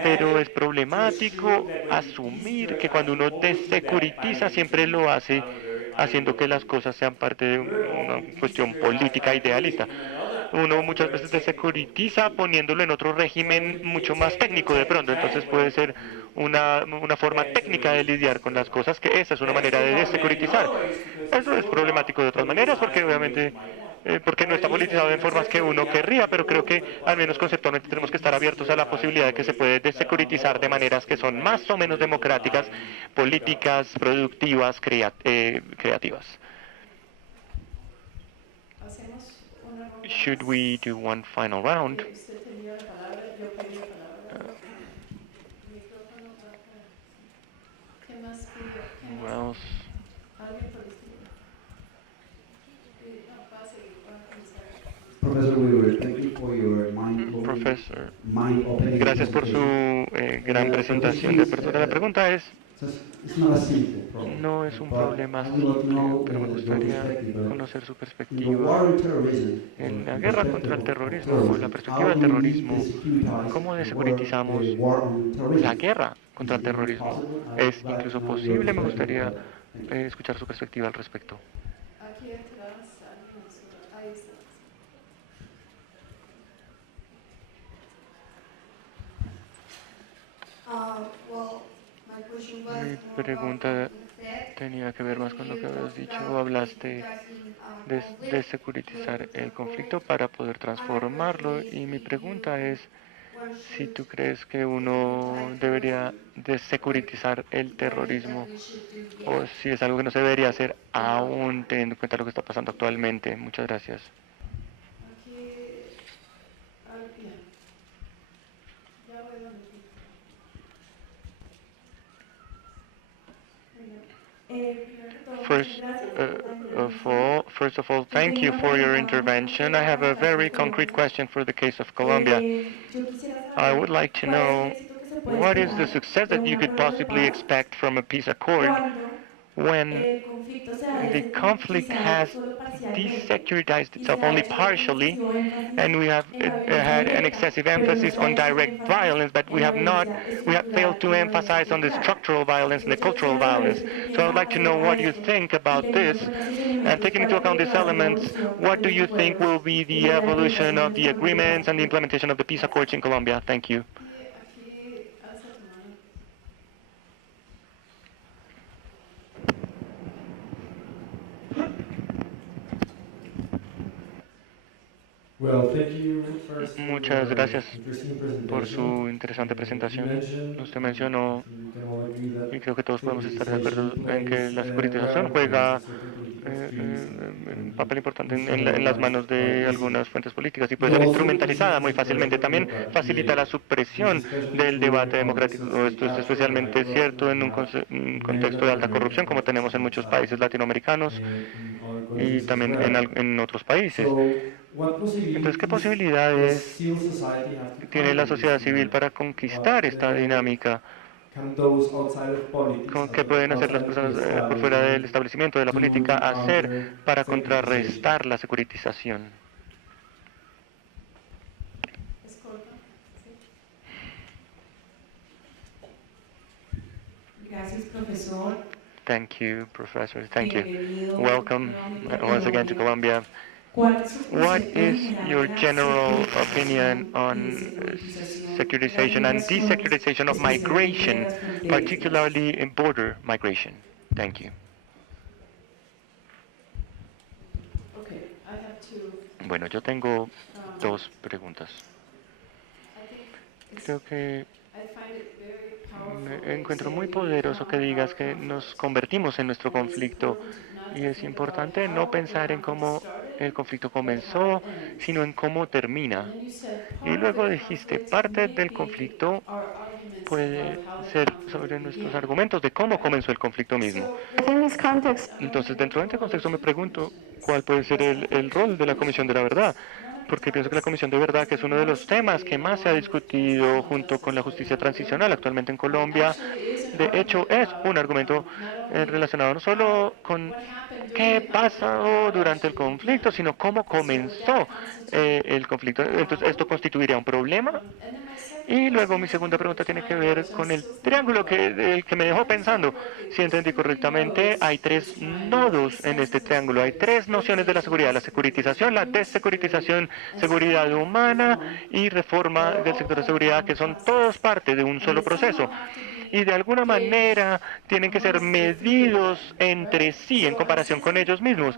Pero es problemático asumir que cuando uno desecuritiza siempre lo hace haciendo que las cosas sean parte de una cuestión política idealista. Uno muchas veces desecuritiza poniéndolo en otro régimen mucho más técnico de pronto, entonces puede ser una forma técnica de lidiar con las cosas, que esa es una manera de desecuritizar. Eso es problemático de otras maneras, porque obviamente porque no está politizado en formas que uno querría, pero creo que al menos conceptualmente tenemos que estar abiertos a la posibilidad de que se puede desecuritizar de maneras que son más o menos democráticas, políticas, productivas, creativas. Should we do one final round? más pidió? Who else? ¿Alguien por el estilo? No, va a seguir, va a comenzar. Professor Weaver, thank you for your Profesor, mind-opening gracias por su presentation. gran presentación de apertura. La pregunta es, It's not a simple problem, no es un but problema I would like to simple, know pero me your gustaría perspective. conocer su In the perspectiva. war on terrorism, En or la the guerra perspective contra el of terrorismo, o la terrorism, perspectiva how del do we terrorismo, desecuritize ¿cómo the desecuritizamos war on la terrorism? guerra contra el Is it even terrorismo? possible? ¿Es I'd like to incluso know your posible? Me perspective gustaría about that. Thank you. escuchar su perspectiva al respecto. Aquí atrás, alguien en su- ahí está. Mi pregunta tenía que ver más con lo que habías dicho. Hablaste de desecuritizar el conflicto para poder transformarlo. Y mi pregunta es si tú crees que uno debería desecuritizar el terrorismo o si es algo que no se debería hacer aún teniendo en cuenta lo que está pasando actualmente. Muchas gracias. Aquí, alguien. Ya voy donde ti. First of all, thank you for your intervention. I have a very concrete question for the case of Colombia. I would like to know what is the success that you could possibly expect from a peace accord when the conflict has desecuritized itself only partially, and we have had an excessive emphasis on direct violence, but we have failed to emphasize on the structural violence and the cultural violence. So I would like to know what you think about this, and taking into account these elements, what do you think will be the evolution of the agreements and the implementation of the peace accords in Colombia? Thank you. Aquí, alza tu mano. Muchas gracias por su interesante presentación. Usted mencionó, y creo que todos podemos estar de acuerdo en que la securitización juega un papel importante en las manos de algunas fuentes políticas y puede ser instrumentalizada muy fácilmente. También facilita la supresión del debate democrático. Esto es especialmente cierto en un contexto de alta corrupción como tenemos en muchos países latinoamericanos y también en otros países. Entonces, ¿qué posibilidades tiene la sociedad civil para conquistar esta dinámica? ¿Qué pueden hacer las personas por fuera del establecimiento de la política hacer para contrarrestar la securitización? Es corta. Gracias, profesor. Thank you, Professor. Thank you. Welcome once again to Colombia. What is your general opinion on securitization and desecuritization of migration, particularly in border migration? Thank you. Okay, I have two. Bueno, yo tengo dos preguntas. Creo que I find it very powerful. me encuentro muy poderoso que digas que nos convertimos en nuestro conflicto y es importante no pensar en cómo el conflicto comenzó, sino en cómo termina. Y luego dijiste, parte del conflicto puede ser sobre nuestros argumentos de cómo comenzó el conflicto mismo. Entonces, dentro de este contexto me pregunto cuál puede ser el rol de la Comisión de la Verdad, porque pienso que la Comisión de Verdad, que es uno de los temas que más se ha discutido junto con la justicia transicional actualmente en Colombia, de hecho es un argumento relacionado no solo con qué pasó durante el conflicto, sino cómo comenzó el conflicto. Entonces, ¿esto constituiría un problema? Y luego mi segunda pregunta tiene que ver con el triángulo que me dejó pensando. Si entendí correctamente, hay tres nodos en este triángulo. Hay tres nociones de la seguridad: la securitización, la desecuritización, seguridad humana y reforma del sector de seguridad, que son todos parte de un solo proceso. Y de alguna manera tienen que ser medidos entre sí en comparación con ellos mismos.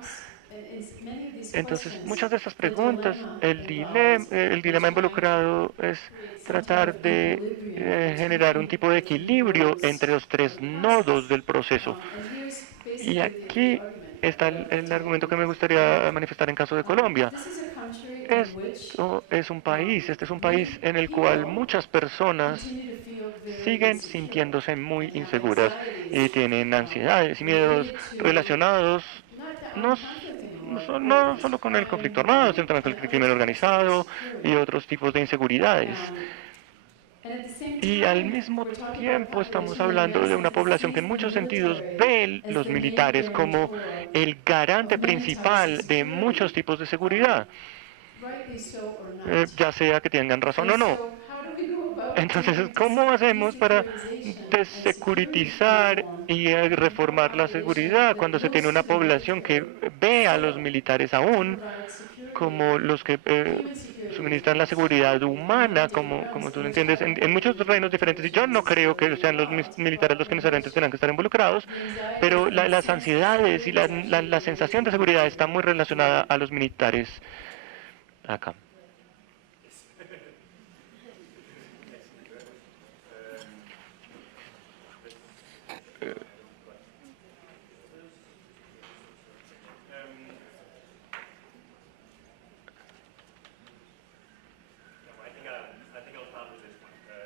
Entonces, muchas de estas preguntas, el dilema involucrado es tratar de generar un tipo de equilibrio entre los tres nodos del proceso. Y aquí está el argumento que me gustaría manifestar en caso de Colombia. Este es un país en el cual muchas personas siguen sintiéndose muy inseguras y tienen ansiedades y miedos relacionados no solo con el conflicto armado, sino también con el crimen organizado y otros tipos de inseguridades. Y al mismo tiempo estamos hablando de una población que en muchos sentidos ve los militares como el garante principal de muchos tipos de seguridad, ya sea que tengan razón o no. Entonces, ¿cómo hacemos para desecuritizar y reformar la seguridad cuando se tiene una población que ve a los militares aún como los que suministran la seguridad humana, como tú lo entiendes, en muchos reinos diferentes? Y yo no creo que sean los militares los que necesariamente tengan que estar involucrados, pero las ansiedades y la sensación de seguridad está muy relacionada a los militares acá.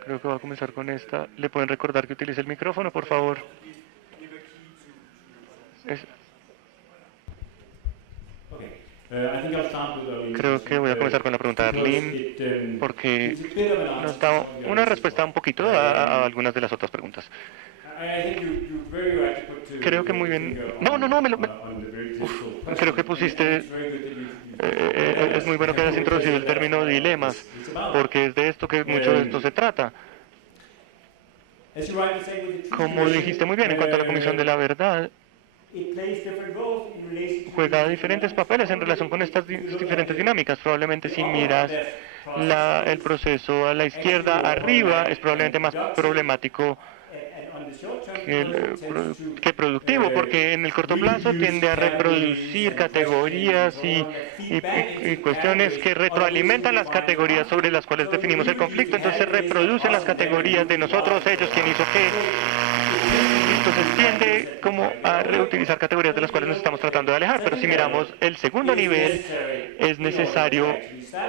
Creo que voy a comenzar con esta. ¿Le pueden recordar que utilice el micrófono, por favor? Creo que voy a comenzar con la pregunta de Arlene, porque nos da una respuesta un poquito a algunas de las otras preguntas. Creo que muy bien. Creo que pusiste. Es muy bueno que hayas introducido el término dilemas, porque es de esto que mucho de esto se trata. Como dijiste muy bien, en cuanto a la Comisión de la Verdad, juega diferentes papeles en relación con estas diferentes dinámicas. Probablemente si miras el proceso a la izquierda arriba, es probablemente más problemático que productivo, porque en el corto plazo tiende a reproducir categorías y cuestiones que retroalimentan las categorías sobre las cuales definimos el conflicto. Entonces se reproducen las categorías de nosotros, ellos, quién hizo qué. Entonces tiende como a reutilizar categorías de las cuales nos estamos tratando de alejar. Pero si miramos el segundo nivel, es necesario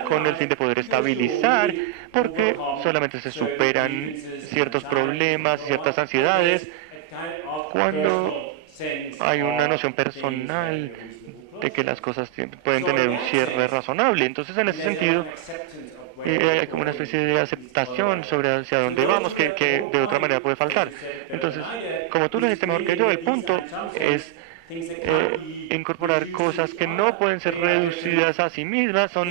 con el fin de poder estabilizar, porque solamente se superan ciertos problemas, ciertas ansiedades, cuando hay una noción personal de que las cosas pueden tener un cierre razonable. Entonces, en ese sentido, hay como una especie de aceptación sobre hacia dónde vamos, que de otra manera puede faltar. Entonces, como tú lo dijiste mejor que yo, el punto es incorporar cosas que no pueden ser reducidas a sí mismas, son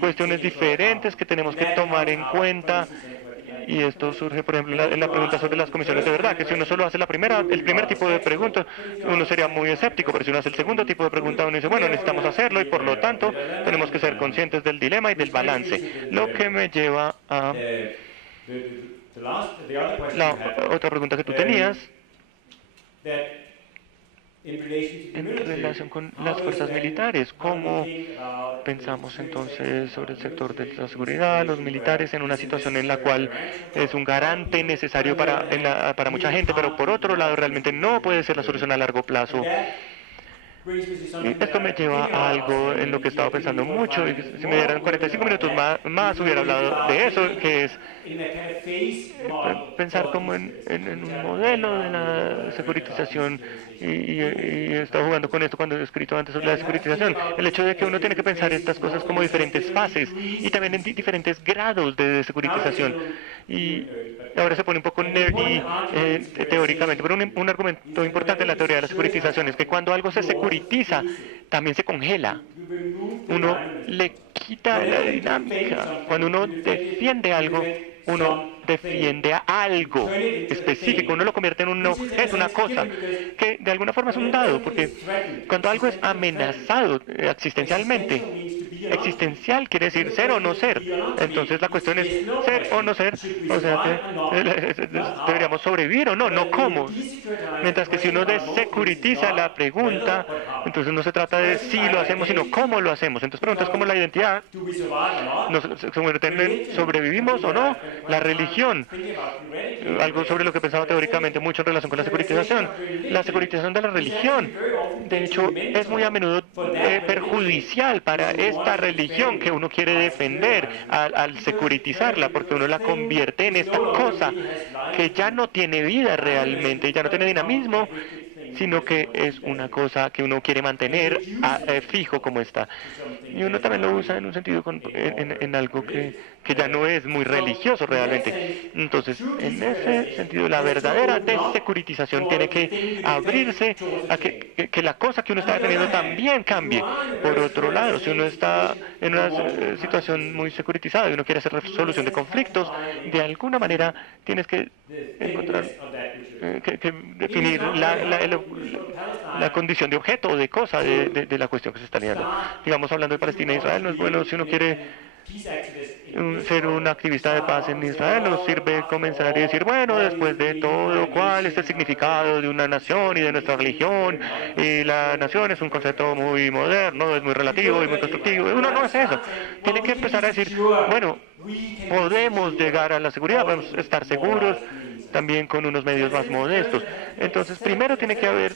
cuestiones diferentes que tenemos que tomar en cuenta. Y esto surge, por ejemplo, en la pregunta sobre las comisiones de verdad, que si uno solo hace el primer tipo de pregunta, uno sería muy escéptico, pero si uno hace el segundo tipo de pregunta, uno dice, bueno, necesitamos hacerlo y por lo tanto tenemos que ser conscientes del dilema y del balance. Lo que me lleva a la otra pregunta que tú tenías, en relación con las fuerzas militares. ¿Cómo pensamos entonces sobre el sector de la seguridad, los militares en una situación en la cual es un garante necesario para mucha gente, pero por otro lado realmente no puede ser la solución a largo plazo? Y esto me lleva a algo en lo que he estado pensando mucho, y si me dieran 45 minutos más hubiera hablado de eso, que es pensar como en un modelo de la securitización, y he estado jugando con esto cuando he escrito antes sobre la securitización, el hecho de que uno tiene que pensar estas cosas como diferentes fases y también en diferentes grados de securitización. Y ahora se pone un poco nerdy teóricamente, pero un argumento importante en la teoría de la securitización es que cuando algo se securitiza, también se congela. Uno le quita la dinámica. Cuando uno defiende algo, uno defiende a algo específico, uno lo convierte en un objeto, una cosa, que de alguna forma es un dado, porque cuando algo es amenazado existencialmente, existencial quiere decir ser o no ser, entonces la cuestión es ser o no ser, o sea que deberíamos sobrevivir o no, no cómo. Mientras que si uno desecuritiza la pregunta, entonces no se trata de si lo hacemos, sino cómo lo hacemos. Entonces preguntas como la identidad, se convierte en sobrevivimos o no, la religión religión, algo sobre lo que pensaba teóricamente mucho en relación con la securitización de la religión. De hecho, es muy a menudo perjudicial para esta religión que uno quiere defender al securitizarla, porque uno la convierte en esta cosa que ya no tiene vida realmente, ya no tiene dinamismo, sino que es una cosa que uno quiere mantener fijo como está. Y uno también lo usa en un sentido, en algo que ya no es muy religioso realmente. Entonces, en ese sentido, la verdadera desecuritización tiene que abrirse a que la cosa que uno está defendiendo también cambie. Por otro lado, si uno está en una situación muy securitizada y uno quiere hacer resolución de conflictos, de alguna manera tienes que encontrar, que definir la condición de objeto o de cosa de la cuestión que se está lidiando. Digamos, hablando de Palestina e Israel, no es bueno si uno quiere ser un activista de paz en Israel, nos sirve comenzar y decir, bueno, después de todo, ¿cuál es el significado de una nación y de nuestra religión? Y la nación es un concepto muy moderno, es muy relativo y muy constructivo. Uno no hace eso. Tiene que empezar a decir, bueno, podemos llegar a la seguridad, podemos estar seguros también con unos medios más modestos. Entonces, primero tiene que haber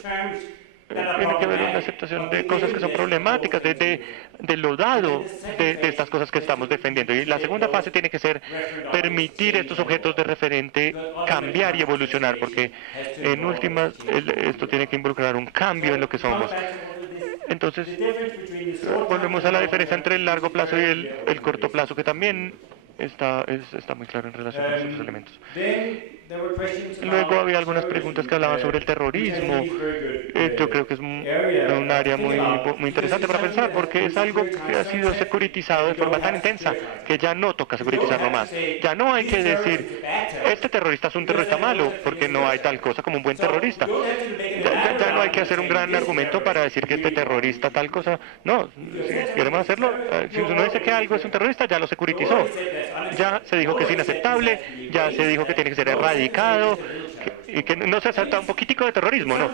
una aceptación de cosas que son problemáticas, de lo dado de estas cosas que estamos defendiendo. Y la segunda fase tiene que ser permitir estos objetos de referente cambiar y evolucionar, porque en últimas esto tiene que involucrar un cambio en lo que somos. Entonces, volvemos a la diferencia entre el largo plazo y el corto plazo, que también está muy claro en relación con esos elementos. Luego había algunas preguntas que hablaban sobre el terrorismo. Yo creo que es un área muy interesante para pensar, porque es algo que ha sido securitizado de forma tan intensa que ya no toca securitizarlo más. Ya no hay que decir, este terrorista es un terrorista malo, porque no hay tal cosa como un buen terrorista. Ya no hay que hacer un gran argumento para decir que este terrorista tal cosa. No, si queremos hacerlo, si uno dice que algo es un terrorista, ya lo securitizó. Ya se dijo que es inaceptable, ya se dijo que tiene que ser erradicado, y que no se acepta un poquitico de terrorismo, ¿no?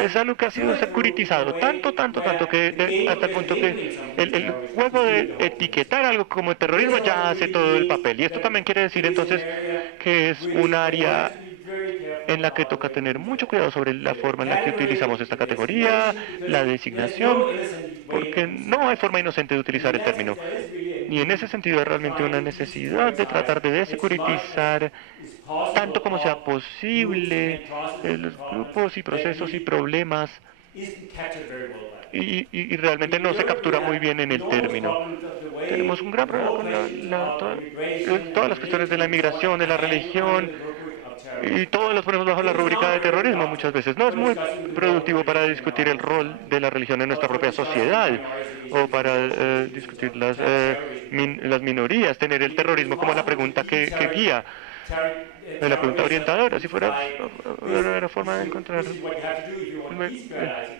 Es algo que ha sido securitizado tanto que hasta el punto que el juego de etiquetar algo como terrorismo ya hace todo el papel. Y esto también quiere decir entonces que es un área en la que toca tener mucho cuidado sobre la forma en la que utilizamos esta categoría, la designación, porque no hay forma inocente de utilizar el término. Y en ese sentido hay realmente una necesidad de tratar de desecuritizar tanto como sea posible los grupos y procesos y problemas, y realmente no se captura muy bien en el término. Tenemos un gran problema con todas las cuestiones de la inmigración, de la religión, y todos los ponemos bajo la rúbrica de terrorismo muchas veces. No es muy productivo para discutir el rol de la religión en nuestra propia sociedad, o para discutir las minorías, tener el terrorismo como la pregunta que guía, la pregunta orientadora. Si fuera una forma de encontrar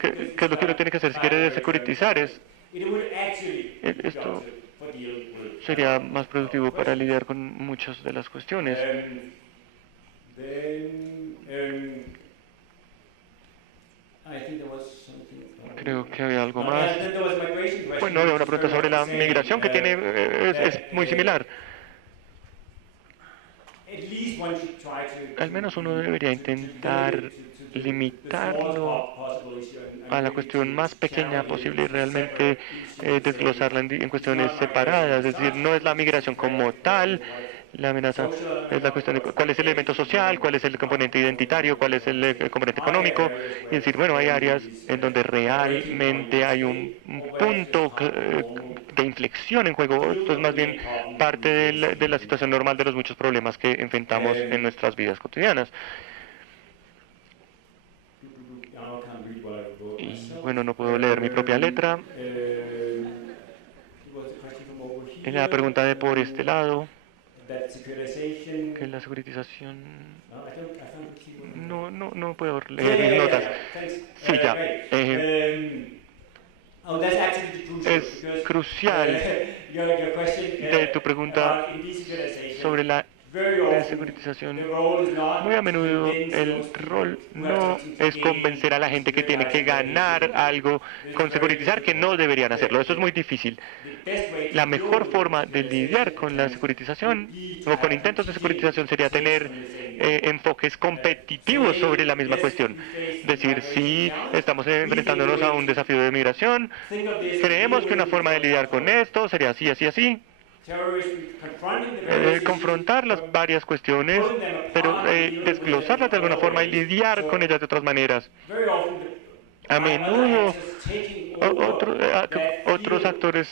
qué es lo que uno tiene que hacer si quiere desecuritizar, esto sería más productivo para lidiar con muchas de las cuestiones. Creo que había algo más. Bueno, había una pregunta sobre la migración que es muy similar. Al menos uno debería intentar limitarlo a la cuestión más pequeña posible y realmente desglosarla en cuestiones separadas. Es decir, no es la migración como tal. La amenaza es la cuestión de cuál es el elemento social, cuál es el componente identitario, cuál es el componente económico. Y decir, bueno, hay áreas en donde realmente hay un punto de inflexión en juego. Esto es más bien parte de la situación normal de los muchos problemas que enfrentamos en nuestras vidas cotidianas. Y bueno, no puedo leer mi propia letra. La pregunta de por este lado, que la securitización... No puedo leer mis notas. Sí, ya. Es crucial de tu pregunta sobre la de securitización, muy a menudo el rol no es convencer a la gente que tiene que ganar algo con securitizar, que no deberían hacerlo. Eso es muy difícil. La mejor forma de lidiar con la securitización o con intentos de securitización sería tener enfoques competitivos sobre la misma cuestión. Decir, si estamos enfrentándonos a un desafío de migración, creemos que una forma de lidiar con esto sería así, así, así. Confrontar las varias cuestiones, pero desglosarlas de alguna forma y lidiar con ellas de otras maneras. A menudo otros actores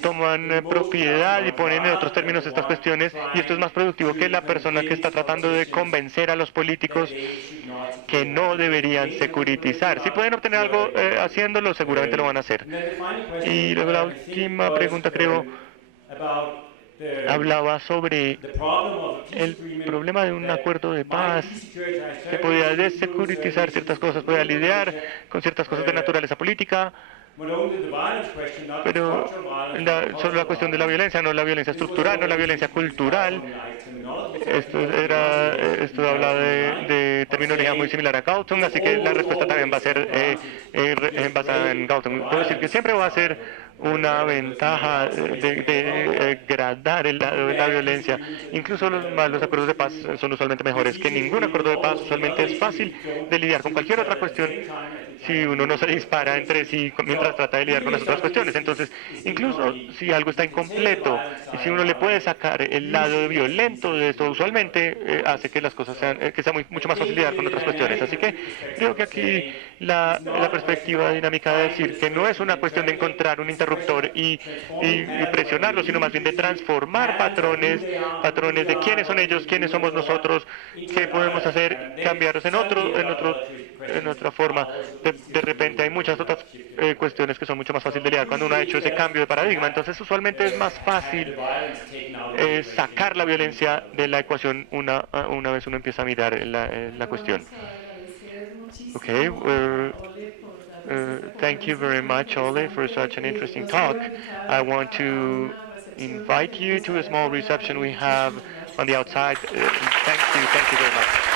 toman propiedad y ponen en otros términos estas cuestiones, y esto es más productivo que la persona que está tratando de convencer a los políticos que no deberían securitizar. Si pueden obtener algo haciéndolo, seguramente lo van a hacer. Y luego la última pregunta, creo, hablaba sobre el problema de un acuerdo de paz que podía desecuritizar ciertas cosas, podía lidiar con ciertas cosas de naturaleza política, pero solo la cuestión de la violencia, no la violencia estructural, no la violencia cultural. Esto habla de terminología muy similar a Galtung, así que la respuesta también va a ser basada en Galtung. Puedo decir que siempre va a ser una ventaja de degradar el lado de la violencia. Incluso los acuerdos de paz son usualmente mejores que ningún acuerdo de paz. Usualmente es fácil de lidiar con cualquier otra cuestión si uno no se dispara entre sí mientras trata de lidiar con las otras cuestiones. Entonces, incluso si algo está incompleto y si uno le puede sacar el lado violento de esto, usualmente hace que las cosas sean, que sea mucho más fácil lidiar con otras cuestiones. Así que creo que aquí la perspectiva dinámica de decir que no es una cuestión de encontrar un interruptor y presionarlo, sino más bien de transformar patrones de quiénes son ellos, quiénes somos nosotros, qué podemos hacer, cambiarlos en otra forma. De repente hay muchas otras cuestiones que son mucho más fáciles de lidiar cuando uno ha hecho ese cambio de paradigma. Entonces usualmente es más fácil sacar la violencia de la ecuación una vez uno empieza a mirar la cuestión. Okay, thank you very much, Ole, for such an interesting talk. I want to invite you to a small reception we have on the outside. Thank you very much.